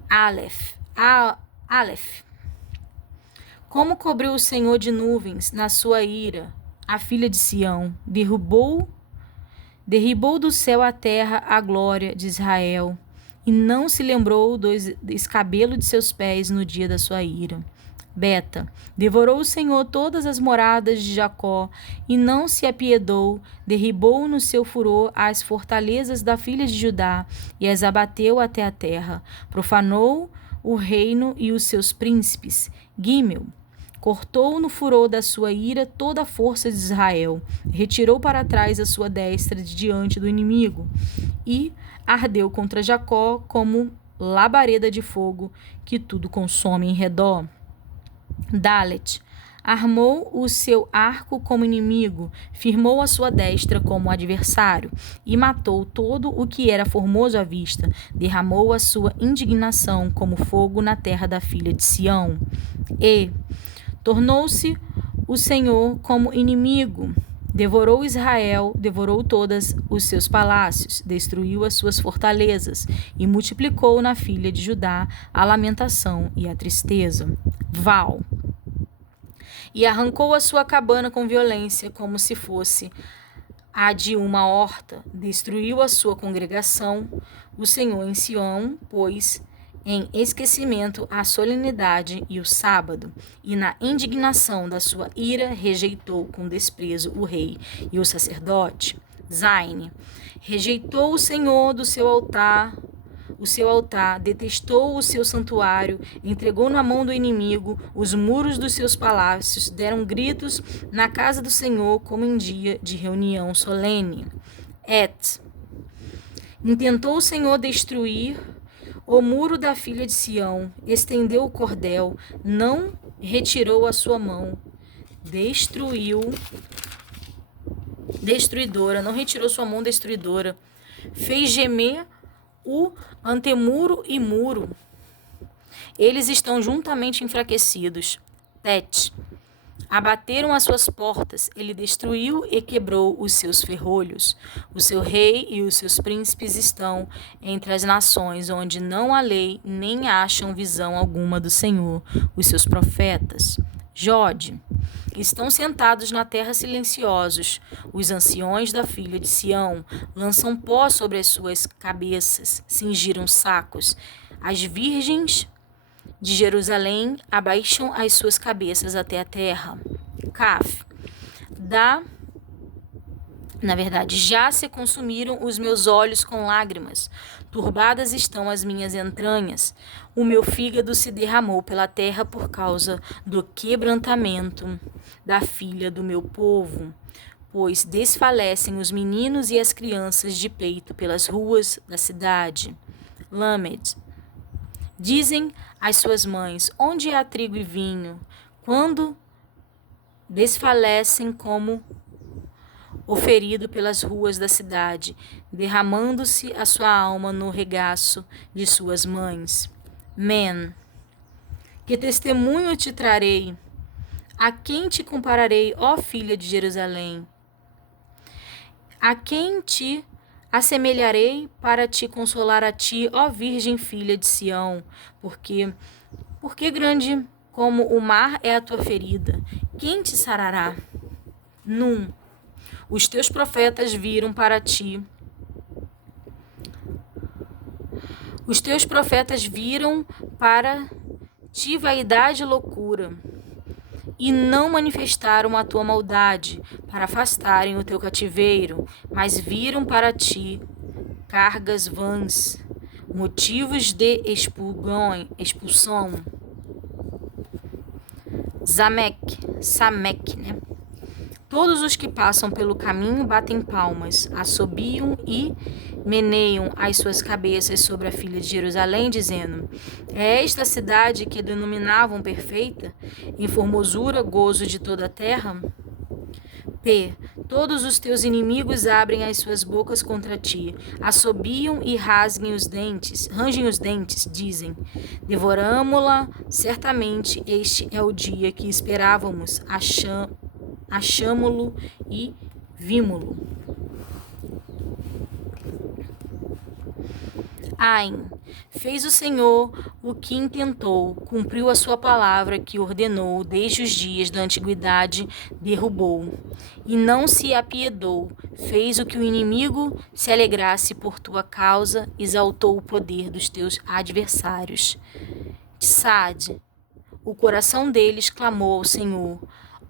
Aleph. Como cobriu o Senhor de nuvens na sua ira a filha de Sião, derribou do céu à terra a glória de Israel, e não se lembrou do escabelo de seus pés no dia da sua ira. Beta, devorou o Senhor todas as moradas de Jacó, e não se apiedou, derribou no seu furor as fortalezas da filha de Judá, e as abateu até a terra. Profanou o reino e os seus príncipes. Gimel, cortou no furor da sua ira toda a força de Israel, retirou para trás a sua destra de diante do inimigo, e ardeu contra Jacó como labareda de fogo que tudo consome em redor. Dalet, armou o seu arco como inimigo, firmou a sua destra como adversário, e matou todo o que era formoso à vista, derramou a sua indignação como fogo na terra da filha de Sião. E tornou-se o Senhor como inimigo, devorou Israel, devorou todos os seus palácios, destruiu as suas fortalezas, e multiplicou na filha de Judá a lamentação e a tristeza. Val. E arrancou a sua cabana com violência, como se fosse a de uma horta, destruiu a sua congregação, o Senhor em Sião, pois em esquecimento a solenidade e o sábado, e na indignação da sua ira rejeitou com desprezo o rei e o sacerdote. Zaine, rejeitou o Senhor do seu altar, detestou o seu santuário, entregou na mão do inimigo os muros dos seus palácios, deram gritos na casa do Senhor como em dia de reunião solene. Intentou o Senhor destruir o muro da filha de Sião, estendeu o cordel, não retirou a sua mão, não retirou sua mão destruidora, fez gemer o antemuro e muro. Eles estão juntamente enfraquecidos. Abateram as suas portas, ele destruiu e quebrou os seus ferrolhos. O seu rei e os seus príncipes estão entre as nações, onde não há lei, nem acham visão alguma do Senhor. Os seus profetas, Jode, estão sentados na terra silenciosos. Os anciões da filha de Sião lançam pó sobre as suas cabeças, cingiram sacos. As virgens de Jerusalém abaixam as suas cabeças até a terra. Já se consumiram os meus olhos com lágrimas, turbadas estão as minhas entranhas. O meu fígado se derramou pela terra por causa do quebrantamento da filha do meu povo, pois desfalecem os meninos e as crianças de peito pelas ruas da cidade. Lamed. Dizem as suas mães, onde há trigo e vinho, quando desfalecem como o ferido pelas ruas da cidade, derramando-se a sua alma no regaço de suas mães. Que testemunho te trarei? A quem te compararei, ó filha de Jerusalém? A quem te assemelharei para te consolar a ti, ó virgem filha de Sião? Porque grande como o mar é a tua ferida. Quem te sarará? Os teus profetas viram para ti. Os teus profetas viram para ti vaidade e loucura, e não manifestaram a tua maldade para afastarem o teu cativeiro, mas viram para ti cargas vãs, motivos de expulsão. Samek, né? Todos os que passam pelo caminho batem palmas, assobiam e meneiam as suas cabeças sobre a filha de Jerusalém, dizendo: É esta cidade que denominavam perfeita, em formosura, gozo de toda a terra? Todos os teus inimigos abrem as suas bocas contra ti, assobiam e rangem os dentes, dizem: Devoramo-la, certamente este é o dia que esperávamos, achamo-lo e vimo-lo. Ain, fez o Senhor o que intentou, cumpriu a sua palavra que ordenou desde os dias da antiguidade, derrubou. E não se apiedou, fez o que o inimigo se alegrasse por tua causa, exaltou o poder dos teus adversários. Tsad, o coração deles clamou ao Senhor.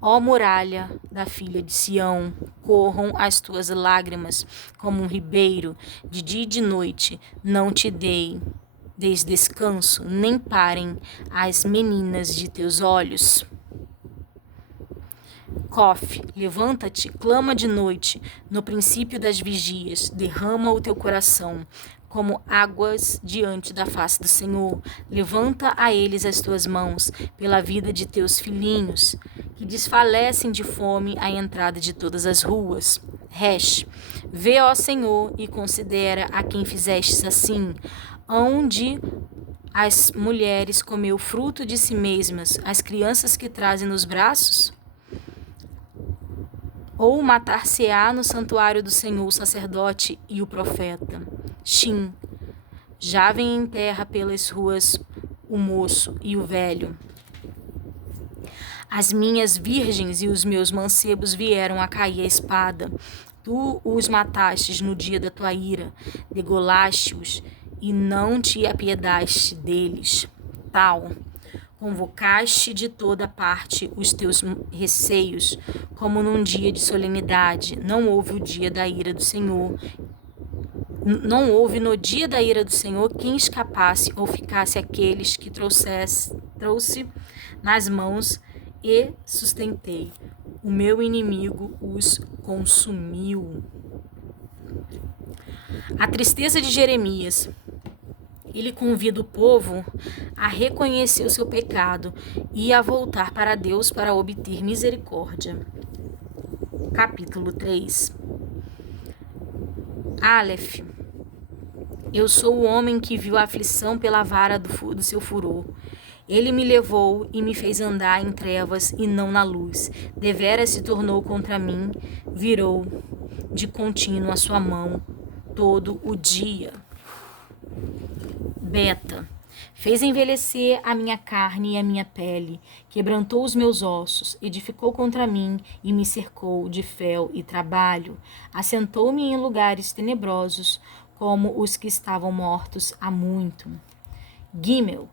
Ó muralha da filha de Sião, corram as tuas lágrimas como um ribeiro, de dia e de noite, não te deis descanso, nem parem as meninas de teus olhos. Cof, levanta-te, clama de noite, no princípio das vigias, derrama o teu coração, como águas diante da face do Senhor. Levanta a eles as tuas mãos, pela vida de teus filhinhos, que desfalecem de fome à entrada de todas as ruas. Resh, vê, ó Senhor, e considera a quem fizestes assim, onde as mulheres comeu fruto de si mesmas, as crianças que trazem nos braços? Ou matar-se-á no santuário do Senhor o sacerdote e o profeta. Shim, já vem em terra pelas ruas o moço e o velho. As minhas virgens e os meus mancebos vieram a cair a espada. Tu os matastes no dia da tua ira, degolaste-os e não te apiedaste deles. Tal, convocaste de toda parte os teus receios, como num dia de solenidade. Não houve o dia da ira do Senhor. Não houve no dia da ira do Senhor quem escapasse ou ficasse aqueles que trouxe nas mãos e sustentei. O meu inimigo os consumiu. A tristeza de Jeremias. Ele convida o povo a reconhecer o seu pecado e a voltar para Deus para obter misericórdia. Capítulo 3. Aleph. Eu sou o homem que viu a aflição pela vara do seu furor. Ele me levou e me fez andar em trevas e não na luz. Deveras se tornou contra mim, virou de contínuo a sua mão todo o dia. Beta. Fez envelhecer a minha carne e a minha pele, quebrantou os meus ossos, edificou contra mim e me cercou de fel e trabalho. Assentou-me em lugares tenebrosos, como os que mortos há muito. Gimel.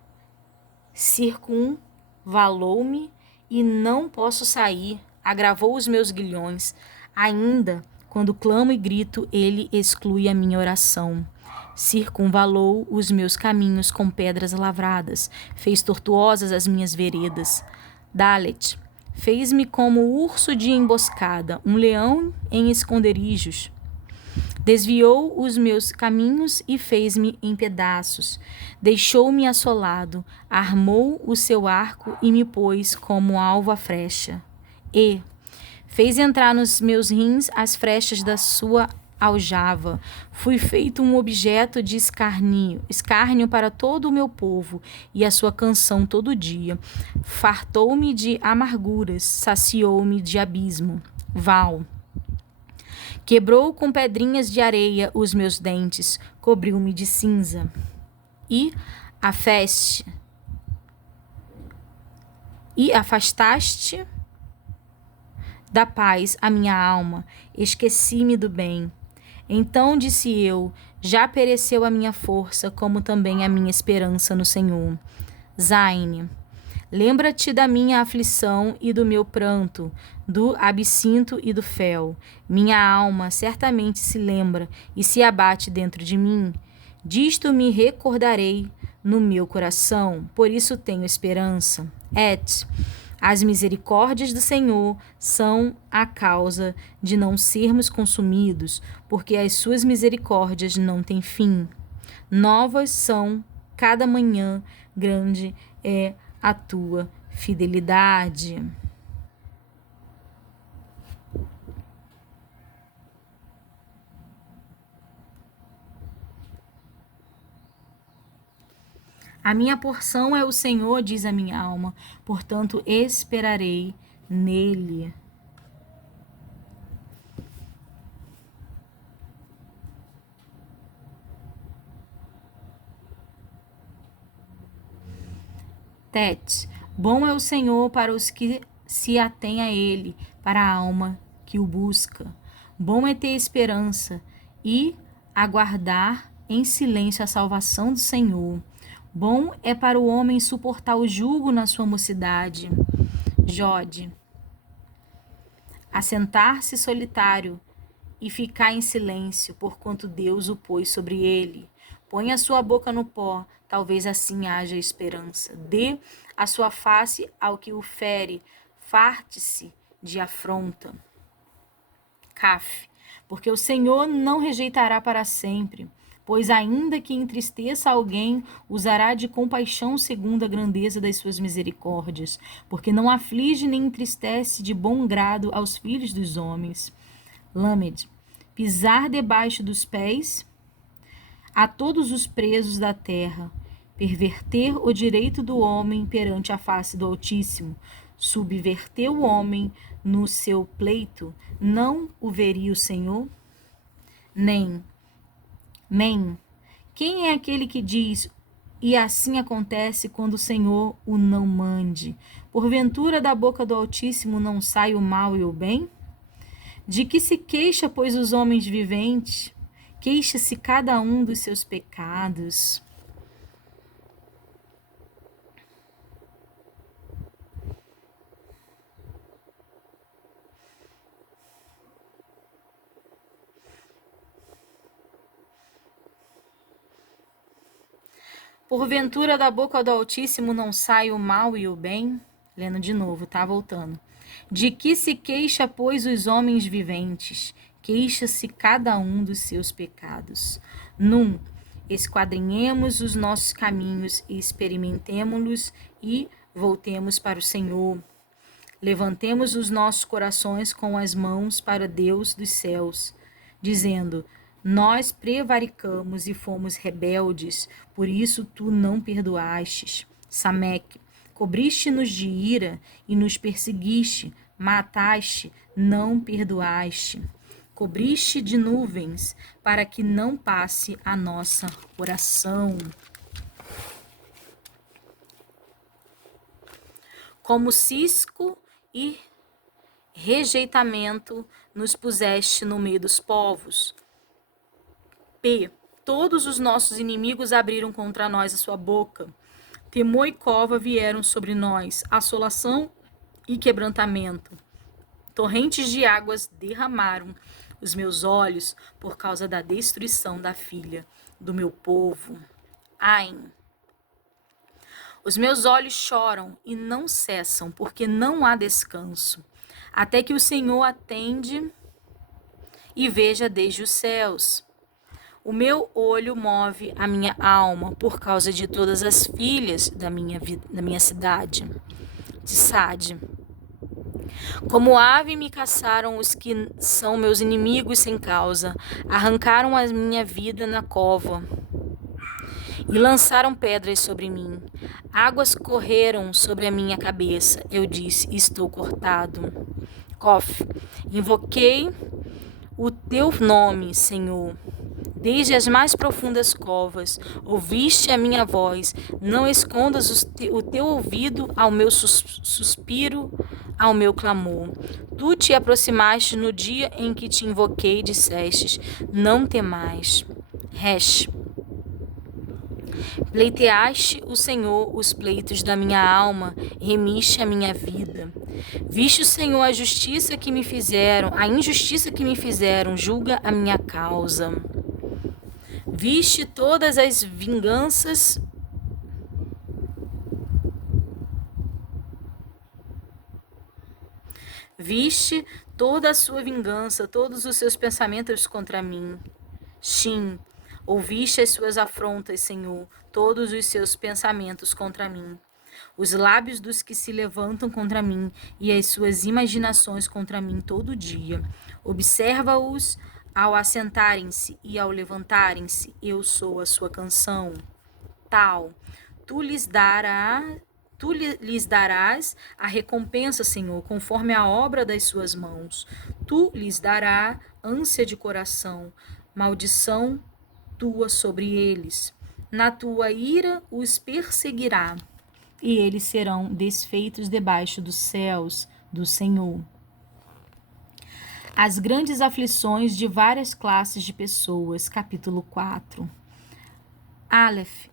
Circunvalou-me e não posso sair, agravou os meus grilhões. Ainda, quando clamo e grito, ele exclui a minha oração. Circunvalou os meus caminhos com pedras lavradas, fez tortuosas as minhas veredas. Dalet, fez-me como urso de emboscada, um leão em esconderijos. Desviou os meus caminhos e fez-me em pedaços. Deixou-me assolado, armou o seu arco e me pôs como alvo à flecha. E fez entrar nos meus rins as flechas da sua aljava. Fui feito um objeto de escárnio para todo o meu povo, e a sua canção todo dia. Fartou-me de amarguras, saciou-me de abismo. Val. Quebrou com pedrinhas de areia os meus dentes, cobriu-me de cinza. E afastaste da paz a minha alma, esqueci-me do bem. Então disse eu, já pereceu a minha força, como também a minha esperança no Senhor. Zaine, lembra-te da minha aflição e do meu pranto, do absinto e do fel. Minha alma certamente se lembra e se abate dentro de mim. Disto me recordarei no meu coração, por isso tenho esperança. As misericórdias do Senhor são a causa de não sermos consumidos, porque as suas misericórdias não têm fim. Novas são cada manhã, grande é a tua fidelidade. A minha porção é o Senhor, diz a minha alma, portanto esperarei nele. Tete, bom é o Senhor para os que se atêm a ele, para a alma que o busca. Bom é ter esperança e aguardar em silêncio a salvação do Senhor. Bom é para o homem suportar o jugo na sua mocidade. Jode, assentar-se solitário e ficar em silêncio, porquanto Deus o pôs sobre ele. Põe a sua boca no pó, talvez assim haja esperança. Dê a sua face ao que o fere, farte-se de afronta. Caf, porque o Senhor não rejeitará para sempre, pois ainda que entristeça alguém, usará de compaixão segundo a grandeza das suas misericórdias, porque não aflige nem entristece de bom grado aos filhos dos homens. Lamed, pisar debaixo dos pés a todos os presos da terra, perverter o direito do homem perante a face do Altíssimo, subverter o homem no seu pleito, não o veria o Senhor? Nem quem é aquele que diz, e assim acontece quando o Senhor o não mande? Porventura da boca do Altíssimo não sai o mal e o bem? De que se queixa, pois, os homens viventes? Queixa-se cada um dos seus pecados. Porventura da boca do Altíssimo não sai o mal e o bem? Lendo de novo, tá? Voltando. De que se queixa, pois, os homens viventes? Queixa-se cada um dos seus pecados. Esquadrinhemos os nossos caminhos e experimentemo-los e voltemos para o Senhor. Levantemos os nossos corações com as mãos para Deus dos céus, dizendo: nós prevaricamos e fomos rebeldes, por isso tu não perdoastes. Sameque, cobriste-nos de ira e nos perseguiste, mataste, não perdoaste. Cobriste de nuvens para que não passe a nossa oração. Como cisco e rejeitamento nos puseste no meio dos povos. Todos os nossos inimigos abriram contra nós a sua boca. Temor e cova vieram sobre nós, assolação e quebrantamento. Torrentes de águas derramaram os meus olhos por causa da destruição da filha do meu povo. Ain. Os meus olhos choram e não cessam, porque não há descanso, até que o Senhor atende e veja desde os céus. O meu olho move a minha alma por causa de todas as filhas da minha cidade, de Sade. Como ave me caçaram os que são meus inimigos sem causa, arrancaram a minha vida na cova e lançaram pedras sobre mim. Águas correram sobre a minha cabeça. Eu disse: estou cortado. Cof, invoquei o teu nome, Senhor. Desde as mais profundas covas, ouviste a minha voz. Não escondas o teu ouvido ao meu suspiro, ao meu clamor. Tu te aproximaste no dia em que te invoquei e dissestes: não temais. Resh. Pleiteaste o Senhor os pleitos da minha alma, remiste a minha vida. Viste o Senhor a injustiça que me fizeram, julga a minha causa. Viste todas as vinganças Viste toda a sua vingança, todos os seus pensamentos contra mim. Shin, ouviste as suas afrontas, Senhor, todos os seus pensamentos contra mim. Os lábios dos que se levantam contra mim e as suas imaginações contra mim todo dia. Observa-os ao assentarem-se e ao levantarem-se. Eu sou a sua canção. Tal, tu lhes darás a recompensa, Senhor, conforme a obra das suas mãos. Tu lhes darás ânsia de coração, maldição tua sobre eles. Na tua ira os perseguirá, e eles serão desfeitos debaixo dos céus do Senhor. As grandes aflições de várias classes de pessoas, capítulo 4. Aleph.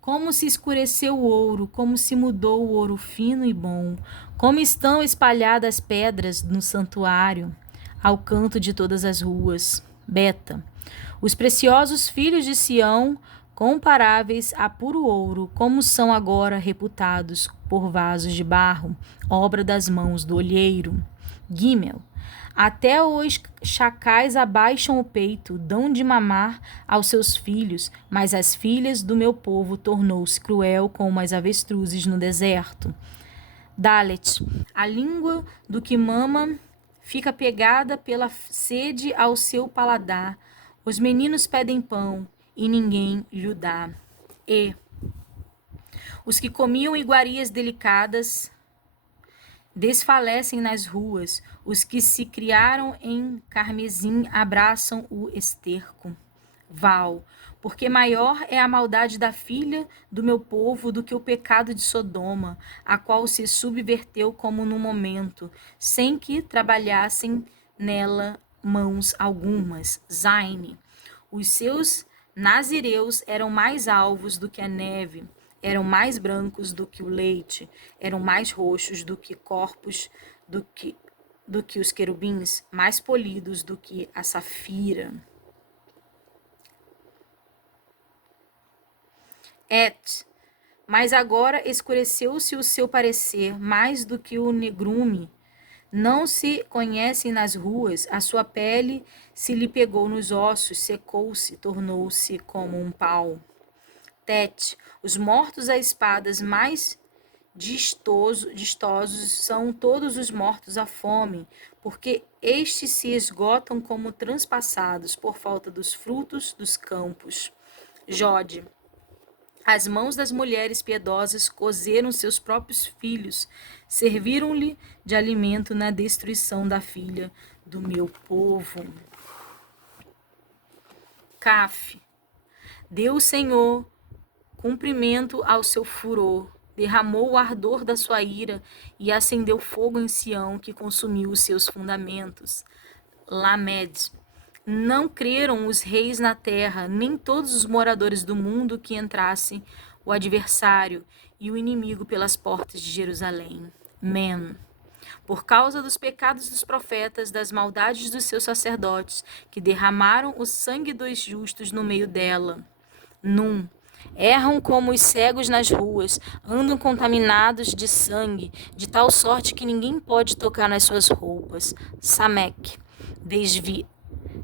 Como se escureceu o ouro, como se mudou o ouro fino e bom, como estão espalhadas pedras no santuário, ao canto de todas as ruas. Beta. Os preciosos filhos de Sião, comparáveis a puro ouro, como são agora reputados por vasos de barro, obra das mãos do olheiro. Gimel. Até os chacais abaixam o peito, dão de mamar aos seus filhos, mas as filhas do meu povo tornou-se cruel como as avestruzes no deserto. Dalet, a língua do que mama fica pegada pela sede ao seu paladar. Os meninos pedem pão e ninguém lhe dá. E os que comiam iguarias delicadas desfalecem nas ruas, os que se criaram em carmesim abraçam o esterco. Val, porque maior é a maldade da filha do meu povo do que o pecado de Sodoma, a qual se subverteu como no momento, sem que trabalhassem nela mãos algumas. Zaine, os seus nazireus eram mais alvos do que a neve, eram mais brancos do que o leite, eram mais roxos do que corpos, do que os querubins, mais polidos do que a safira. Mas agora escureceu-se o seu parecer mais do que o negrume. Não se conhecem nas ruas, a sua pele se lhe pegou nos ossos, secou-se, tornou-se como um pau. Os mortos a espadas mais distosos são todos os mortos à fome, porque estes se esgotam como transpassados por falta dos frutos dos campos. Jode. As mãos das mulheres piedosas cozeram seus próprios filhos, serviram-lhe de alimento na destruição da filha do meu povo. Caf. Deu o Senhor cumprimento ao seu furor, derramou o ardor da sua ira e acendeu fogo em Sião que consumiu os seus fundamentos. Lamed. Não creram os reis na terra, nem todos os moradores do mundo que entrasse o adversário e o inimigo pelas portas de Jerusalém. Men. Por causa dos pecados dos profetas, das maldades dos seus sacerdotes, que derramaram o sangue dos justos no meio dela. Num. Erram como os cegos nas ruas, andam contaminados de sangue, de tal sorte que ninguém pode tocar nas suas roupas. Samek.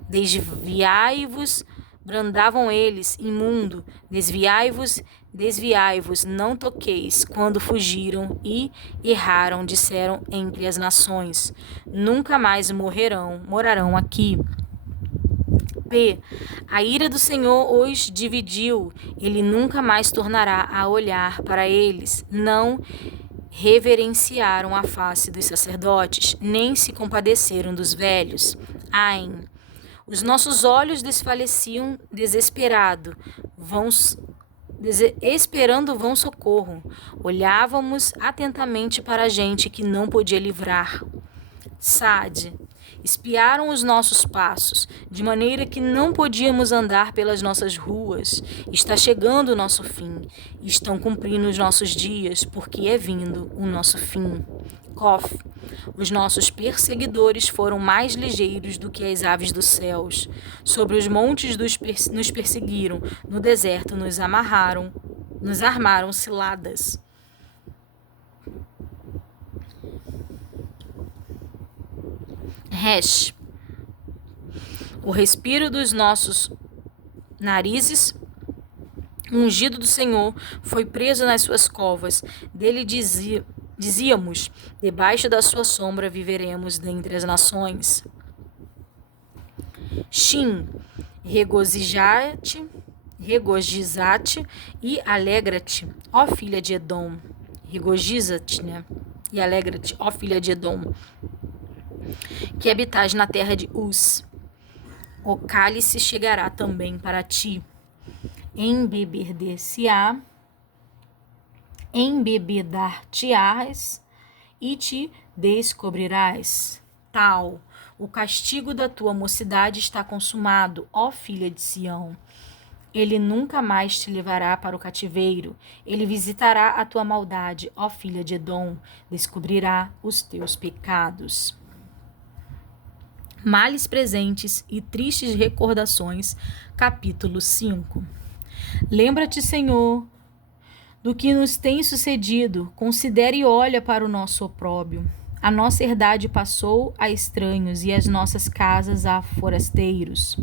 Desviai-vos, brandavam eles, imundo, desviai-vos, não toqueis, quando fugiram e erraram, disseram entre as nações, nunca mais morarão aqui. A ira do Senhor os dividiu, ele nunca mais tornará a olhar para eles, não reverenciaram a face dos sacerdotes, nem se compadeceram dos velhos. Ain. Os nossos olhos desfaleciam esperando vão socorro. Olhávamos atentamente para a gente que não podia livrar. Sade. Espiaram os nossos passos, de maneira que não podíamos andar pelas nossas ruas. Está chegando o nosso fim, e estão cumprindo os nossos dias, porque é vindo o nosso fim. Kof. Os nossos perseguidores foram mais ligeiros do que as aves dos céus. Sobre os montes nos perseguiram, no deserto nos armaram ciladas. Resh, o respiro dos nossos narizes, ungido do Senhor, foi preso nas suas covas. Dele dizíamos, debaixo da sua sombra viveremos dentre as nações. Shin, regozijate e alegra-te, ó filha de Edom. Regozija-te, né? E alegra-te, ó filha de Edom, que habitais na terra de Uz. O cálice chegará também para ti. Embebedar-te-ás e te descobrirás. Tal, o castigo da tua mocidade está consumado, ó filha de Sião. Ele nunca mais te levará para o cativeiro. Ele visitará a tua maldade, ó filha de Edom, descobrirá os teus pecados. Males presentes e tristes recordações, capítulo 5. Lembra-te, Senhor, do que nos tem sucedido. Considere e olha para o nosso opróbrio. A nossa herdade passou a estranhos e as nossas casas a forasteiros.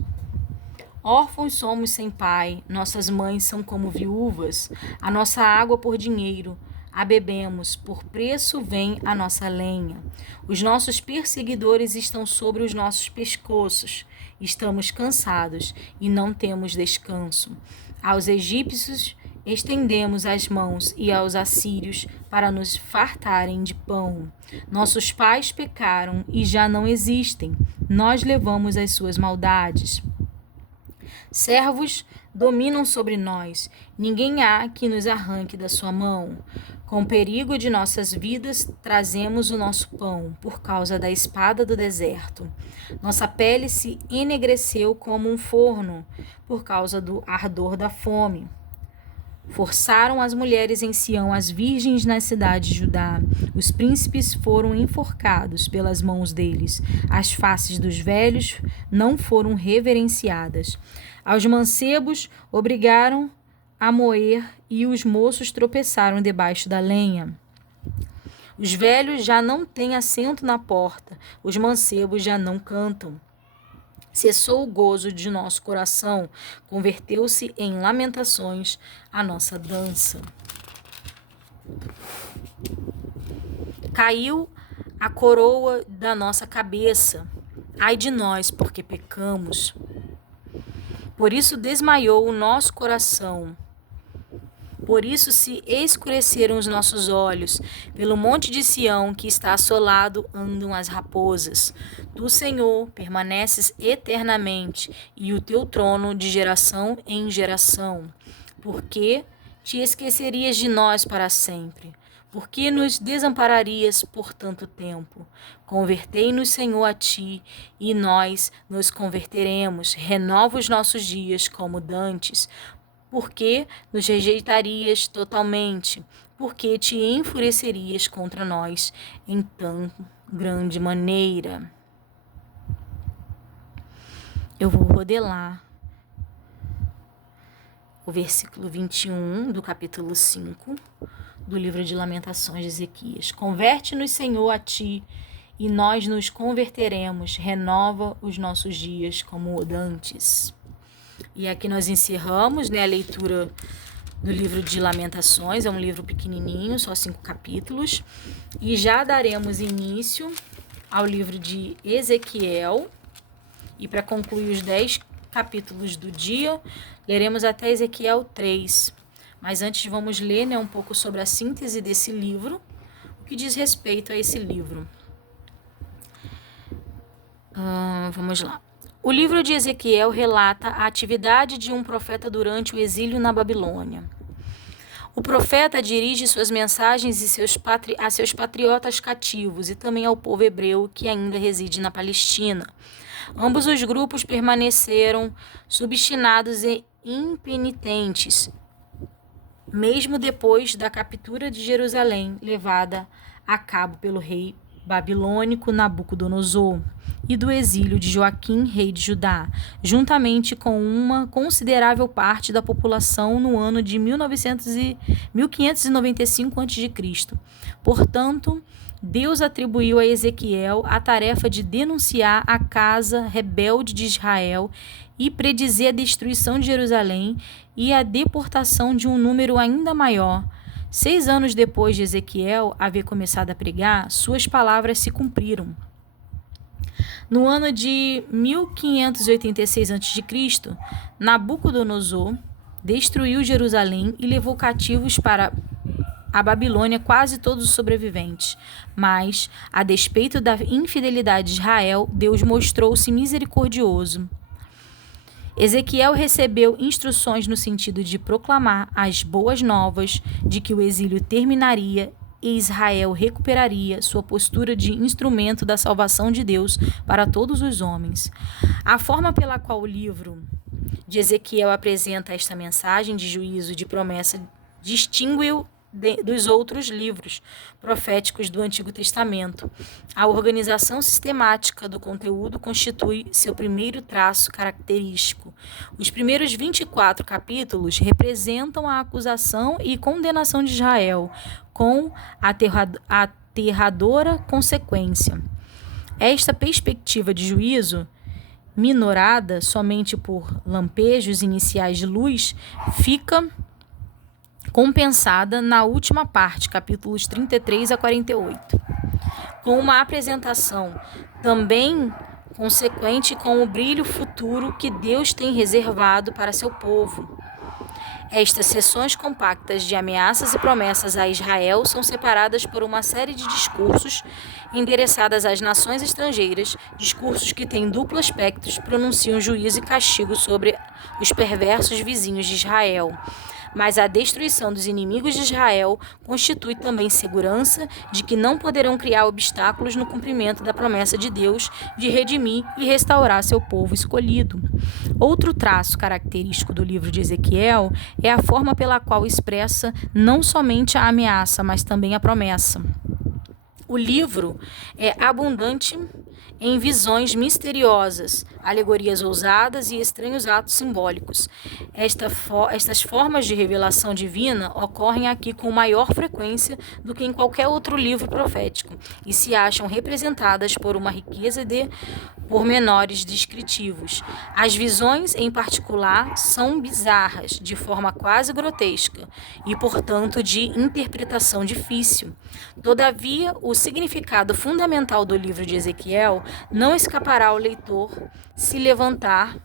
Órfãos somos sem pai, nossas mães são como viúvas. A nossa água por dinheiro a bebemos, por preço vem a nossa lenha. Os nossos perseguidores estão sobre os nossos pescoços. Estamos cansados e não temos descanso. Aos egípcios estendemos as mãos e aos assírios para nos fartarem de pão. Nossos pais pecaram e já não existem. Nós levamos as suas maldades. Servos dominam sobre nós. Ninguém há que nos arranque da sua mão. Com perigo de nossas vidas, trazemos o nosso pão, por causa da espada do deserto. Nossa pele se enegreceu como um forno, por causa do ardor da fome. Forçaram as mulheres em Sião, as virgens nas cidades de Judá. Os príncipes foram enforcados pelas mãos deles. As faces dos velhos não foram reverenciadas. Aos mancebos obrigaram a moer e os moços tropeçaram debaixo da lenha. Os velhos já não têm assento na porta, os mancebos já não cantam. Cessou o gozo de nosso coração, converteu-se em lamentações a nossa dança. Caiu a coroa da nossa cabeça. Ai de nós, porque pecamos. Por isso desmaiou o nosso coração. Por isso se escureceram os nossos olhos. Pelo monte de Sião, que está assolado, andam as raposas. Tu, Senhor, permaneces eternamente, e o teu trono de geração em geração. Por que te esquecerias de nós para sempre? Por que nos desampararias por tanto tempo? Convertei-nos, Senhor, a ti, e nós nos converteremos. Renova os nossos dias como dantes. Por que nos rejeitarias totalmente? Por que te enfurecerias contra nós em tão grande maneira? Eu vou modelar o versículo 21 do capítulo 5 do livro de Lamentações de Ezequias. Converte-nos, Senhor, a ti, e nós nos converteremos. Renova os nossos dias como dantes. E aqui nós encerramos, né, a leitura do livro de Lamentações. É um livro pequenininho, só 5 capítulos. E já daremos início ao livro de Ezequiel. E para concluir os 10 capítulos do dia, leremos até Ezequiel 3. Mas antes vamos ler, né, um pouco sobre a síntese desse livro, o que diz respeito a esse livro. Vamos lá. O livro de Ezequiel relata a atividade de um profeta durante o exílio na Babilônia. O profeta dirige suas mensagens a seus patriotas cativos e também ao povo hebreu que ainda reside na Palestina. Ambos os grupos permaneceram substinados e impenitentes, mesmo depois da captura de Jerusalém, levada a cabo pelo rei babilônico Nabucodonosor, e do exílio de Joaquim, rei de Judá, juntamente com uma considerável parte da população no ano de 1595 a.C. Portanto, Deus atribuiu a Ezequiel a tarefa de denunciar a casa rebelde de Israel e predizer a destruição de Jerusalém e a deportação de um número ainda maior. 6 anos depois de Ezequiel haver começado a pregar, suas palavras se cumpriram. No ano de 1586 a.C., Nabucodonosor destruiu Jerusalém e levou cativos para a Babilônia quase todos os sobreviventes. Mas, a despeito da infidelidade de Israel, Deus mostrou-se misericordioso. Ezequiel recebeu instruções no sentido de proclamar as boas novas de que o exílio terminaria e Israel recuperaria sua postura de instrumento da salvação de Deus para todos os homens. A forma pela qual o livro de Ezequiel apresenta esta mensagem de juízo e de promessa distingue-o dos outros livros proféticos do Antigo Testamento. A organização sistemática do conteúdo constitui seu primeiro traço característico. Os primeiros 24 capítulos representam a acusação e condenação de Israel, com aterradora consequência. Esta perspectiva de juízo, minorada somente por lampejos iniciais de luz, fica compensada na última parte, capítulos 33 a 48, com uma apresentação também consequente com o brilho futuro que Deus tem reservado para seu povo. Estas seções compactas de ameaças e promessas a Israel são separadas por uma série de discursos endereçadas às nações estrangeiras, discursos que têm duplo aspecto, pronunciam juízo e castigo sobre os perversos vizinhos de Israel. Mas a destruição dos inimigos de Israel constitui também segurança de que não poderão criar obstáculos no cumprimento da promessa de Deus de redimir e restaurar seu povo escolhido. Outro traço característico do livro de Ezequiel é a forma pela qual expressa não somente a ameaça, mas também a promessa. O livro é abundante em visões misteriosas, alegorias ousadas e estranhos atos simbólicos. Estas formas de revelação divina ocorrem aqui com maior frequência do que em qualquer outro livro profético e se acham representadas por uma riqueza de pormenores descritivos. As visões, em particular, são bizarras, de forma quase grotesca e, portanto, de interpretação difícil. Todavia, o significado fundamental do livro de Ezequiel não escapará ao leitor se levar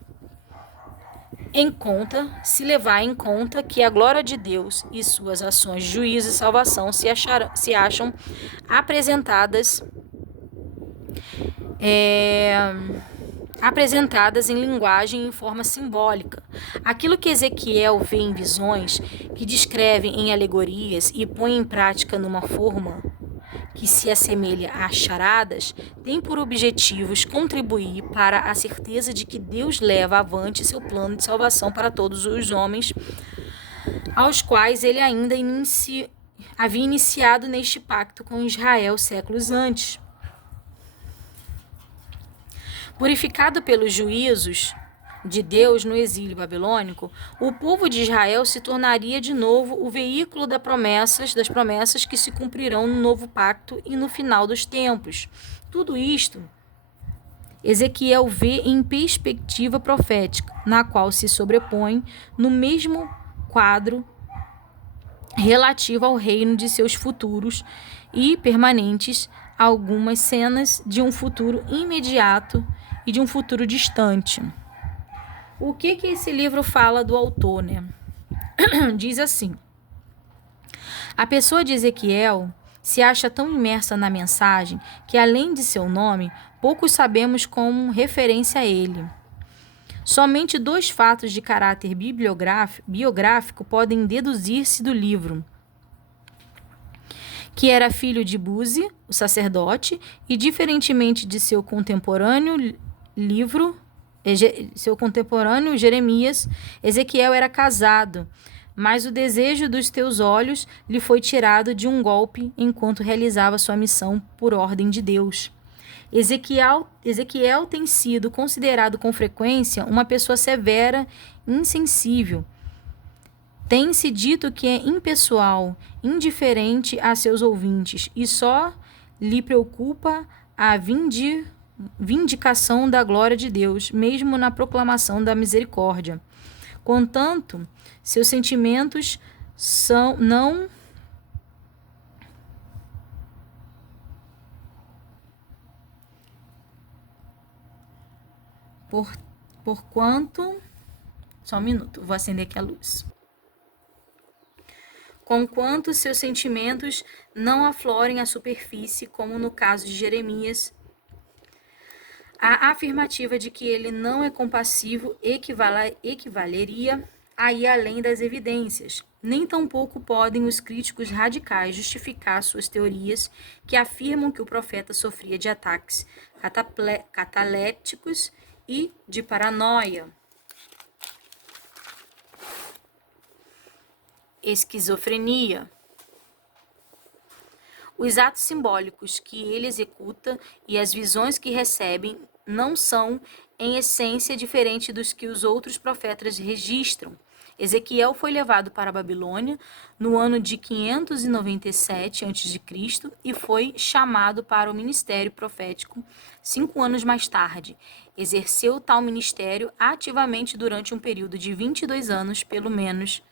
em conta que a glória de Deus e suas ações de juízo e salvação se acham apresentadas em linguagem e em forma simbólica. Aquilo que Ezequiel vê em visões, que descreve em alegorias e põe em prática numa forma que se assemelha a charadas, tem por objetivos contribuir para a certeza de que Deus leva avante seu plano de salvação para todos os homens, aos quais ele ainda havia iniciado neste pacto com Israel séculos antes. Purificado pelos juízos de Deus no exílio babilônico, o povo de Israel se tornaria de novo o veículo das promessas que se cumprirão no novo pacto e no final dos tempos. Tudo isto Ezequiel vê em perspectiva profética, na qual se sobrepõe no mesmo quadro relativo ao reino de seus futuros e permanentes algumas cenas de um futuro imediato e de um futuro distante. O que esse livro fala do autor, né? Diz assim: a pessoa de Ezequiel se acha tão imersa na mensagem que, além de seu nome, poucos sabemos como referência a ele. Somente 2 fatos de caráter biográfico podem deduzir-se do livro: que era filho de Buzi, o sacerdote, e, diferentemente de seu contemporâneo Jeremias, Ezequiel era casado, mas o desejo dos teus olhos lhe foi tirado de um golpe enquanto realizava sua missão por ordem de Deus. Ezequiel tem sido considerado com frequência uma pessoa severa e insensível. Tem-se dito que é impessoal, indiferente a seus ouvintes e só lhe preocupa a vindicação da glória de Deus, mesmo na proclamação da misericórdia. Contanto, seus sentimentos são não porquanto, só um minuto, vou acender aqui a luz. Conquanto seus sentimentos não aflorem à superfície, como no caso de Jeremias, a afirmativa de que ele não é compassivo equivaleria a ir além das evidências. Nem tampouco podem os críticos radicais justificar suas teorias que afirmam que o profeta sofria de ataques catalépticos e de paranoia, esquizofrenia. Os atos simbólicos que ele executa e as visões que recebe não são, em essência, diferentes dos que os outros profetas registram. Ezequiel foi levado para a Babilônia no ano de 597 a.C. e foi chamado para o ministério profético 5 anos mais tarde. Exerceu tal ministério ativamente durante um período de 22 anos, pelo menos,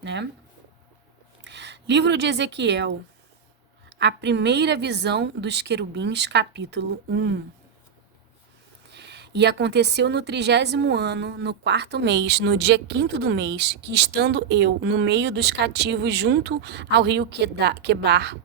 né? Livro de Ezequiel, a primeira visão dos querubins, capítulo 1. E aconteceu no 30º ano, no 4º mês, no dia 5º do mês, que estando eu no meio dos cativos junto ao rio Quebar,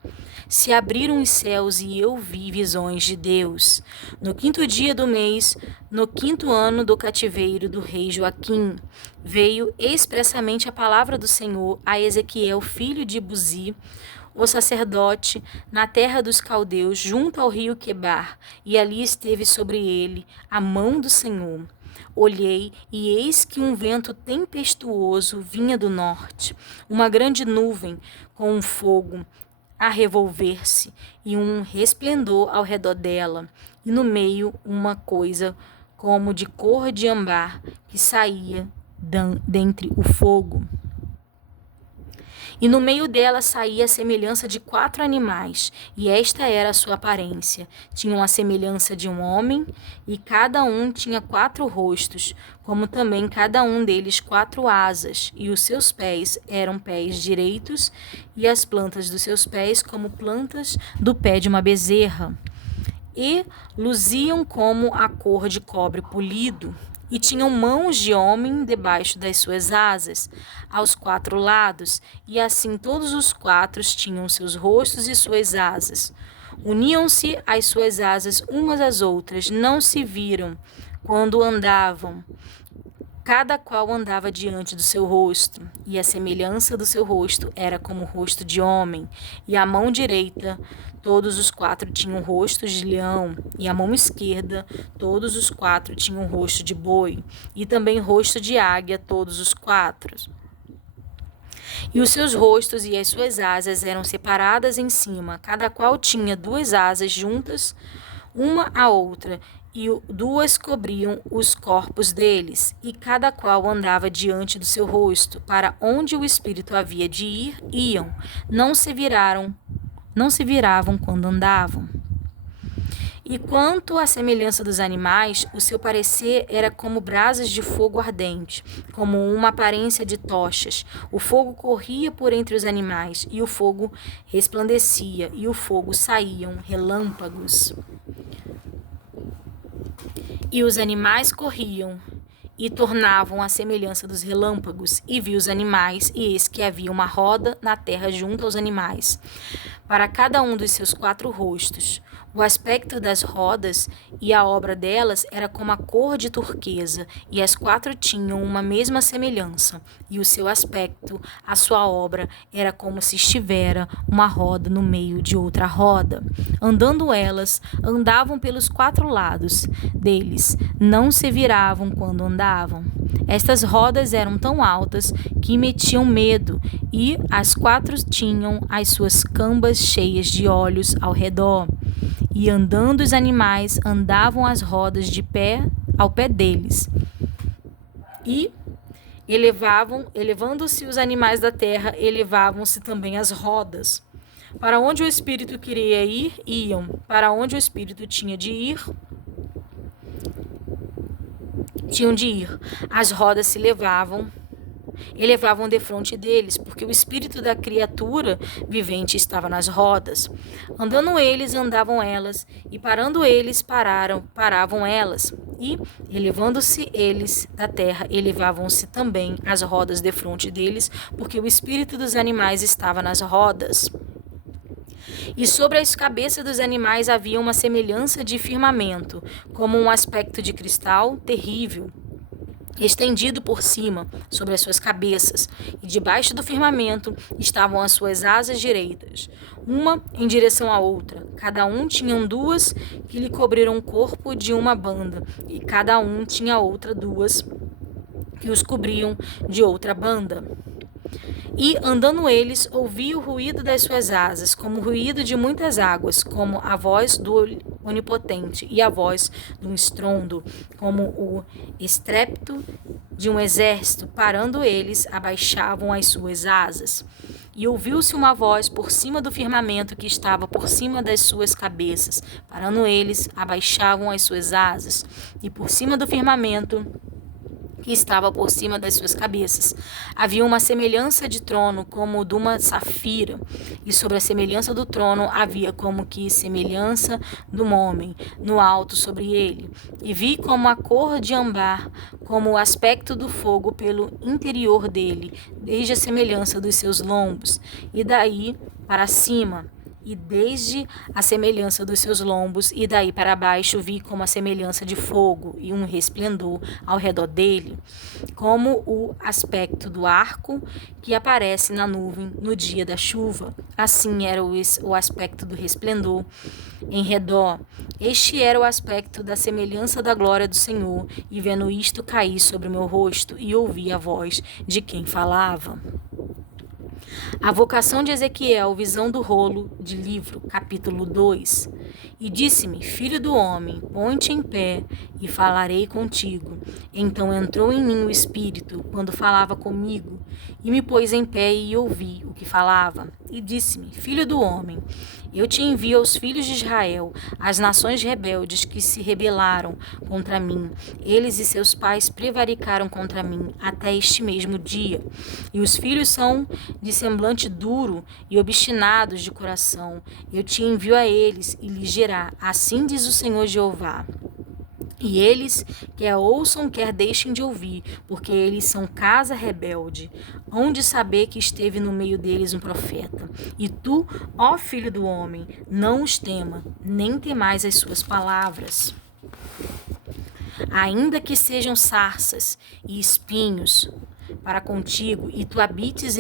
se abriram os céus e eu vi visões de Deus. No 5º dia do mês, no 5º ano do cativeiro do rei Joaquim, veio expressamente a palavra do Senhor a Ezequiel, filho de Buzi, o sacerdote, na terra dos caldeus, junto ao rio Quebar, e ali esteve sobre ele a mão do Senhor. Olhei, e eis que um vento tempestuoso vinha do norte, uma grande nuvem com um fogo a revolver-se, e um resplendor ao redor dela, e no meio uma coisa como de cor de ambar que saía dentre o fogo. E no meio dela saía a semelhança de 4 animais, e esta era a sua aparência. Tinham a semelhança de um homem, e cada um tinha 4 rostos, como também cada um deles 4 asas, e os seus pés eram pés direitos, e as plantas dos seus pés como plantas do pé de uma bezerra. E luziam como a cor de cobre polido, e tinham mãos de homem debaixo das suas asas, aos 4 lados, e assim todos os 4 tinham seus rostos e suas asas. Uniam-se as suas asas umas às outras, não se viram quando andavam. Cada qual andava diante do seu rosto, e a semelhança do seu rosto era como o rosto de homem, e a mão direita, todos os 4 tinham rostos de leão, e a mão esquerda, todos os 4 tinham rosto de boi, e também rosto de águia, todos os 4. E os seus rostos e as suas asas eram separadas em cima, cada qual tinha 2 asas juntas, uma à outra, e 2 cobriam os corpos deles, e cada qual andava diante do seu rosto, para onde o espírito havia de ir, iam, não se viravam quando andavam. E quanto à semelhança dos animais, o seu parecer era como brasas de fogo ardente, como uma aparência de tochas. O fogo corria por entre os animais, e o fogo resplandecia, e o fogo saíam relâmpagos. E os animais corriam e tornavam a semelhança dos relâmpagos, e vi os animais, e eis que havia uma roda na terra junto aos animais, para cada um dos seus 4 rostos. O aspecto das rodas e a obra delas era como a cor de turquesa, e as 4 tinham uma mesma semelhança, e o seu aspecto, a sua obra, era como se estivera uma roda no meio de outra roda. Andando elas, andavam pelos 4 lados deles, não se viravam quando andavam. Estas rodas eram tão altas que metiam medo, e as 4 tinham as suas cambas cheias de olhos ao redor. E andando os animais, andavam as rodas de pé ao pé deles. E elevando-se os animais da terra, elevavam-se também as rodas. Para onde o espírito queria ir, iam. Para onde o espírito tinha de ir, tinham de ir. As rodas se elevavam defronte deles, porque o espírito da criatura vivente estava nas rodas. Andando eles, andavam elas, e parando eles, paravam elas. E, elevando-se eles da terra, elevavam-se também as rodas defronte deles, porque o espírito dos animais estava nas rodas. E sobre as cabeças dos animais havia uma semelhança de firmamento, como um aspecto de cristal terrível, estendido por cima, sobre as suas cabeças, e debaixo do firmamento estavam as suas asas direitas, uma em direção à outra. Cada um tinha duas que lhe cobriram o corpo de uma banda, e cada um tinha outra duas que os cobriam de outra banda. E, andando eles, ouvi o ruído das suas asas, como o ruído de muitas águas, como a voz do Onipotente, e a voz de um estrondo, como o estrépito de um exército. Parando eles, abaixavam as suas asas. E ouviu-se uma voz por cima do firmamento que estava por cima das suas cabeças. Parando eles, abaixavam as suas asas. E por cima do firmamento que estava por cima das suas cabeças havia uma semelhança de trono, como o de uma safira, e sobre a semelhança do trono havia como que semelhança de um homem, no alto sobre ele. E vi como a cor de âmbar, como o aspecto do fogo pelo interior dele, desde a semelhança dos seus lombos, e daí para cima, e desde a semelhança dos seus lombos, e daí para baixo vi como a semelhança de fogo, e um resplendor ao redor dele, como o aspecto do arco que aparece na nuvem no dia da chuva. Assim era o aspecto do resplendor em redor. Este era o aspecto da semelhança da glória do Senhor, e vendo isto caí sobre o meu rosto, e ouvi a voz de quem falava. A vocação de Ezequiel, visão do rolo de livro, capítulo 2. E disse-me, filho do homem, põe-te em pé e falarei contigo. Então entrou em mim o Espírito, quando falava comigo, e me pôs em pé e ouvi o que falava. E disse-me, filho do homem, eu te envio aos filhos de Israel, às nações rebeldes que se rebelaram contra mim. Eles e seus pais prevaricaram contra mim até este mesmo dia. E os filhos são de semblante duro e obstinados de coração. Eu te envio a eles e lhes dirá, assim diz o Senhor Jeová. E eles, quer ouçam, quer deixem de ouvir, porque eles são casa rebelde. Hão de saber que esteve no meio deles um profeta. E tu, ó filho do homem, não os tema, nem temais as suas palavras. Ainda que sejam sarças e espinhos para contigo, e tu habites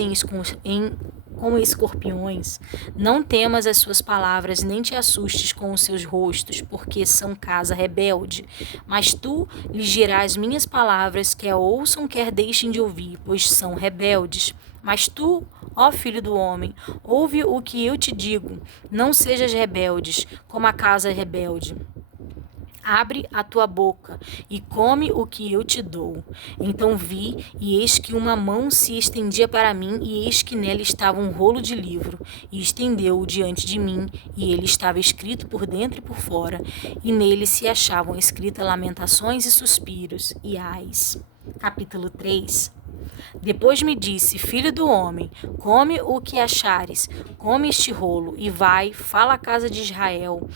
com escorpiões, não temas as suas palavras, nem te assustes com os seus rostos, porque são casa rebelde. Mas tu lhes dirás minhas palavras, quer ouçam, quer deixem de ouvir, pois são rebeldes. Mas tu, ó filho do homem, ouve o que eu te digo, não sejas rebeldes, como a casa rebelde. Abre a tua boca e come o que eu te dou. Então vi, e eis que uma mão se estendia para mim, e eis que nela estava um rolo de livro, e estendeu-o diante de mim, e ele estava escrito por dentro e por fora, e nele se achavam escritas lamentações e suspiros, e ais. Capítulo 3. Depois me disse, filho do homem, come o que achares, come este rolo, e vai, fala à casa de Israel.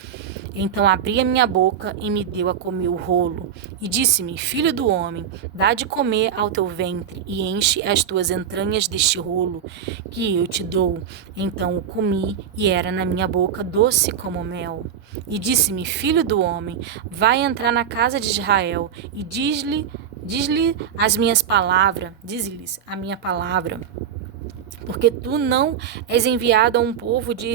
Então abri a minha boca e me deu a comer o rolo. E disse-me, filho do homem, dá de comer ao teu ventre, e enche as tuas entranhas deste rolo, que eu te dou. Então o comi, e era na minha boca doce como mel. E disse-me, filho do homem, vai entrar na casa de Israel, e diz-lhe as minhas palavras, diz-lhes a minha palavra, porque tu não és enviado a um povo de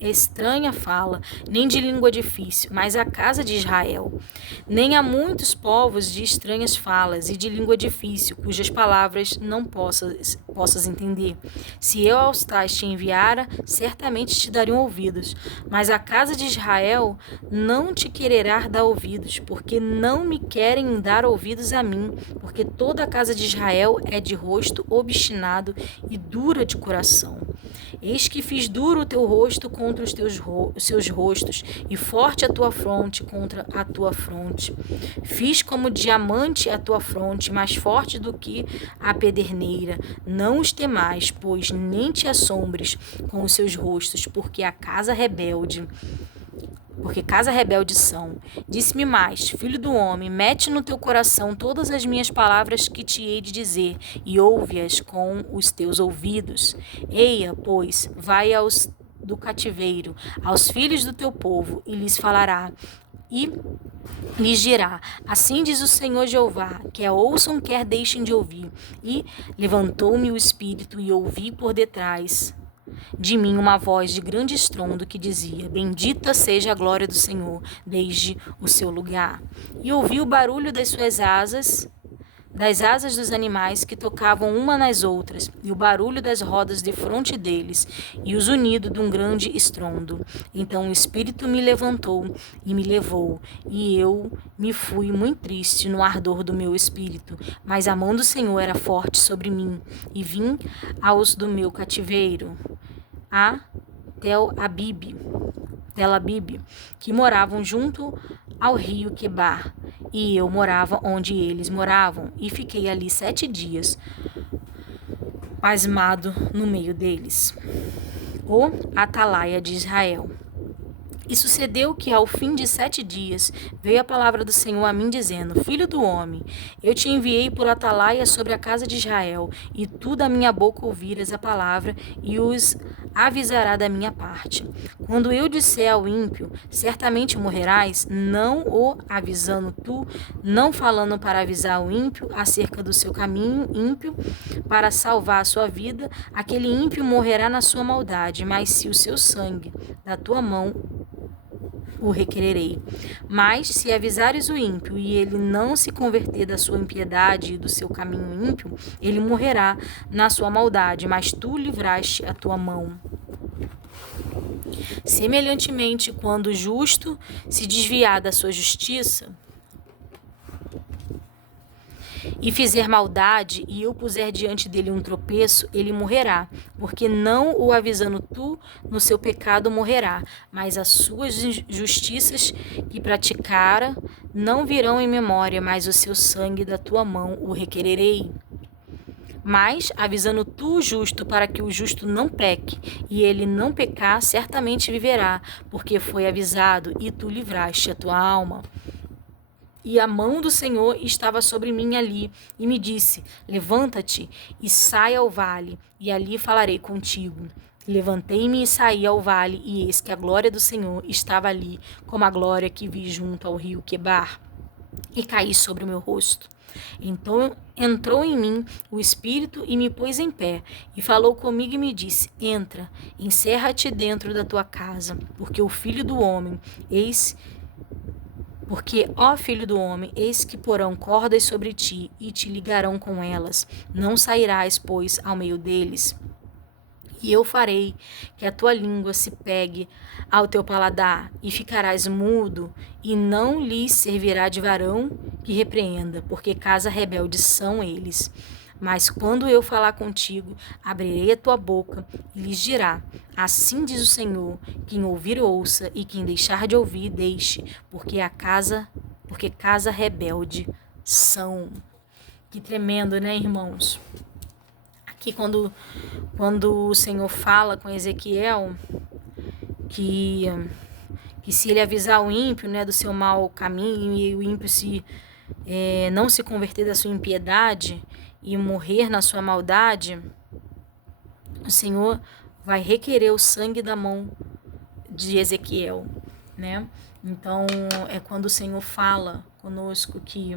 estranha fala, nem de língua difícil, mas a casa de Israel. Nem há muitos povos de estranhas falas e de língua difícil, cujas palavras não possas entender. Se eu aos tais te enviara, certamente te dariam ouvidos, mas a casa de Israel não te quererá dar ouvidos, porque não me querem dar ouvidos a mim, porque toda a casa de Israel é de rosto obstinado e dura de coração. Eis que fiz duro o teu rosto contra os seus rostos, e forte a tua fronte contra a tua fronte. Fiz como diamante a tua fronte, mais forte do que a pederneira. Não os temais, pois nem te assombres com os seus rostos, porque casa rebelde são. Disse-me mais, filho do homem, mete no teu coração todas as minhas palavras que te hei de dizer, e ouve-as com os teus ouvidos. Eia, pois, vai aos do cativeiro, aos filhos do teu povo, e lhes falará, e lhes dirá, assim diz o Senhor Jeová, quer ouçam, quer deixem de ouvir. E levantou-me o espírito, e ouvi por detrás de mim uma voz de grande estrondo que dizia, bendita seja a glória do Senhor, desde o seu lugar. E ouvi o barulho das asas dos animais que tocavam uma nas outras, e o barulho das rodas defronte deles, e o zunido de um grande estrondo. Então o Espírito me levantou e me levou, e eu me fui muito triste no ardor do meu espírito, mas a mão do Senhor era forte sobre mim, e vim aos do meu cativeiro, a Tel-Abib, que moravam junto ao rio Quebar, e eu morava onde eles moravam, e fiquei ali 7 dias, pasmado no meio deles. O atalaia de Israel. E sucedeu que, ao fim de 7 dias, veio a palavra do Senhor a mim, dizendo, Filho do homem, eu te enviei por atalaia sobre a casa de Israel, e tu da minha boca ouvirás a palavra, e os avisará da minha parte. Quando eu disser ao ímpio, certamente morrerás, não o avisando tu, não falando para avisar o ímpio acerca do seu caminho ímpio, para salvar a sua vida, aquele ímpio morrerá na sua maldade, mas se o seu sangue da tua mão o requererei. Mas se avisares o ímpio e ele não se converter da sua impiedade e do seu caminho ímpio, ele morrerá na sua maldade, mas tu livraste a tua mão. Semelhantemente, quando o justo se desviar da sua justiça e fizer maldade, e eu puser diante dele um tropeço, ele morrerá, porque não o avisando tu, no seu pecado morrerá, mas as suas justiças que praticara não virão em memória, mas o seu sangue da tua mão o requererei. Mas, avisando tu o justo, para que o justo não peque, e ele não pecar, certamente viverá, porque foi avisado, e tu livraste a tua alma. E a mão do Senhor estava sobre mim ali, e me disse, levanta-te e sai ao vale, e ali falarei contigo. Levantei-me e saí ao vale, e eis que a glória do Senhor estava ali, como a glória que vi junto ao rio Quebar, e caí sobre o meu rosto. Então entrou em mim o Espírito e me pôs em pé, e falou comigo e me disse, entra, encerra-te dentro da tua casa, porque, ó filho do homem, eis que porão cordas sobre ti, e te ligarão com elas, não sairás, pois, ao meio deles. E eu farei que a tua língua se pegue ao teu paladar, e ficarás mudo, e não lhes servirá de varão que repreenda, porque casa rebelde são eles. Mas quando eu falar contigo, abrirei a tua boca, e lhes dirá, assim diz o Senhor, quem ouvir ouça, e quem deixar de ouvir, deixe, porque casa rebelde são. Que tremendo, né, irmãos? Aqui quando o Senhor fala com Ezequiel que se ele avisar o ímpio, né, do seu mau caminho, e o ímpio não se converter da sua impiedade e morrer na sua maldade, o Senhor vai requerer o sangue da mão de Ezequiel, né? Então, é quando o Senhor fala conosco que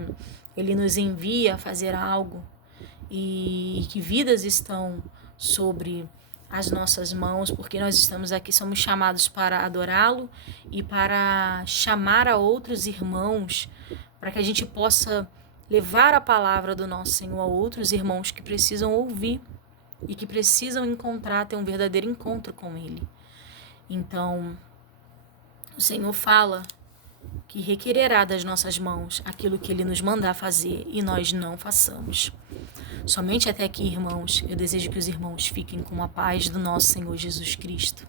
ele nos envia a fazer algo, e que vidas estão sobre as nossas mãos, porque nós estamos aqui, somos chamados para adorá-lo e para chamar a outros irmãos, para que a gente possa levar a palavra do nosso Senhor a outros irmãos que precisam ouvir e que precisam ter um verdadeiro encontro com Ele. Então, o Senhor fala que requererá das nossas mãos aquilo que Ele nos mandar fazer e nós não façamos. Somente até aqui, irmãos, eu desejo que os irmãos fiquem com a paz do nosso Senhor Jesus Cristo.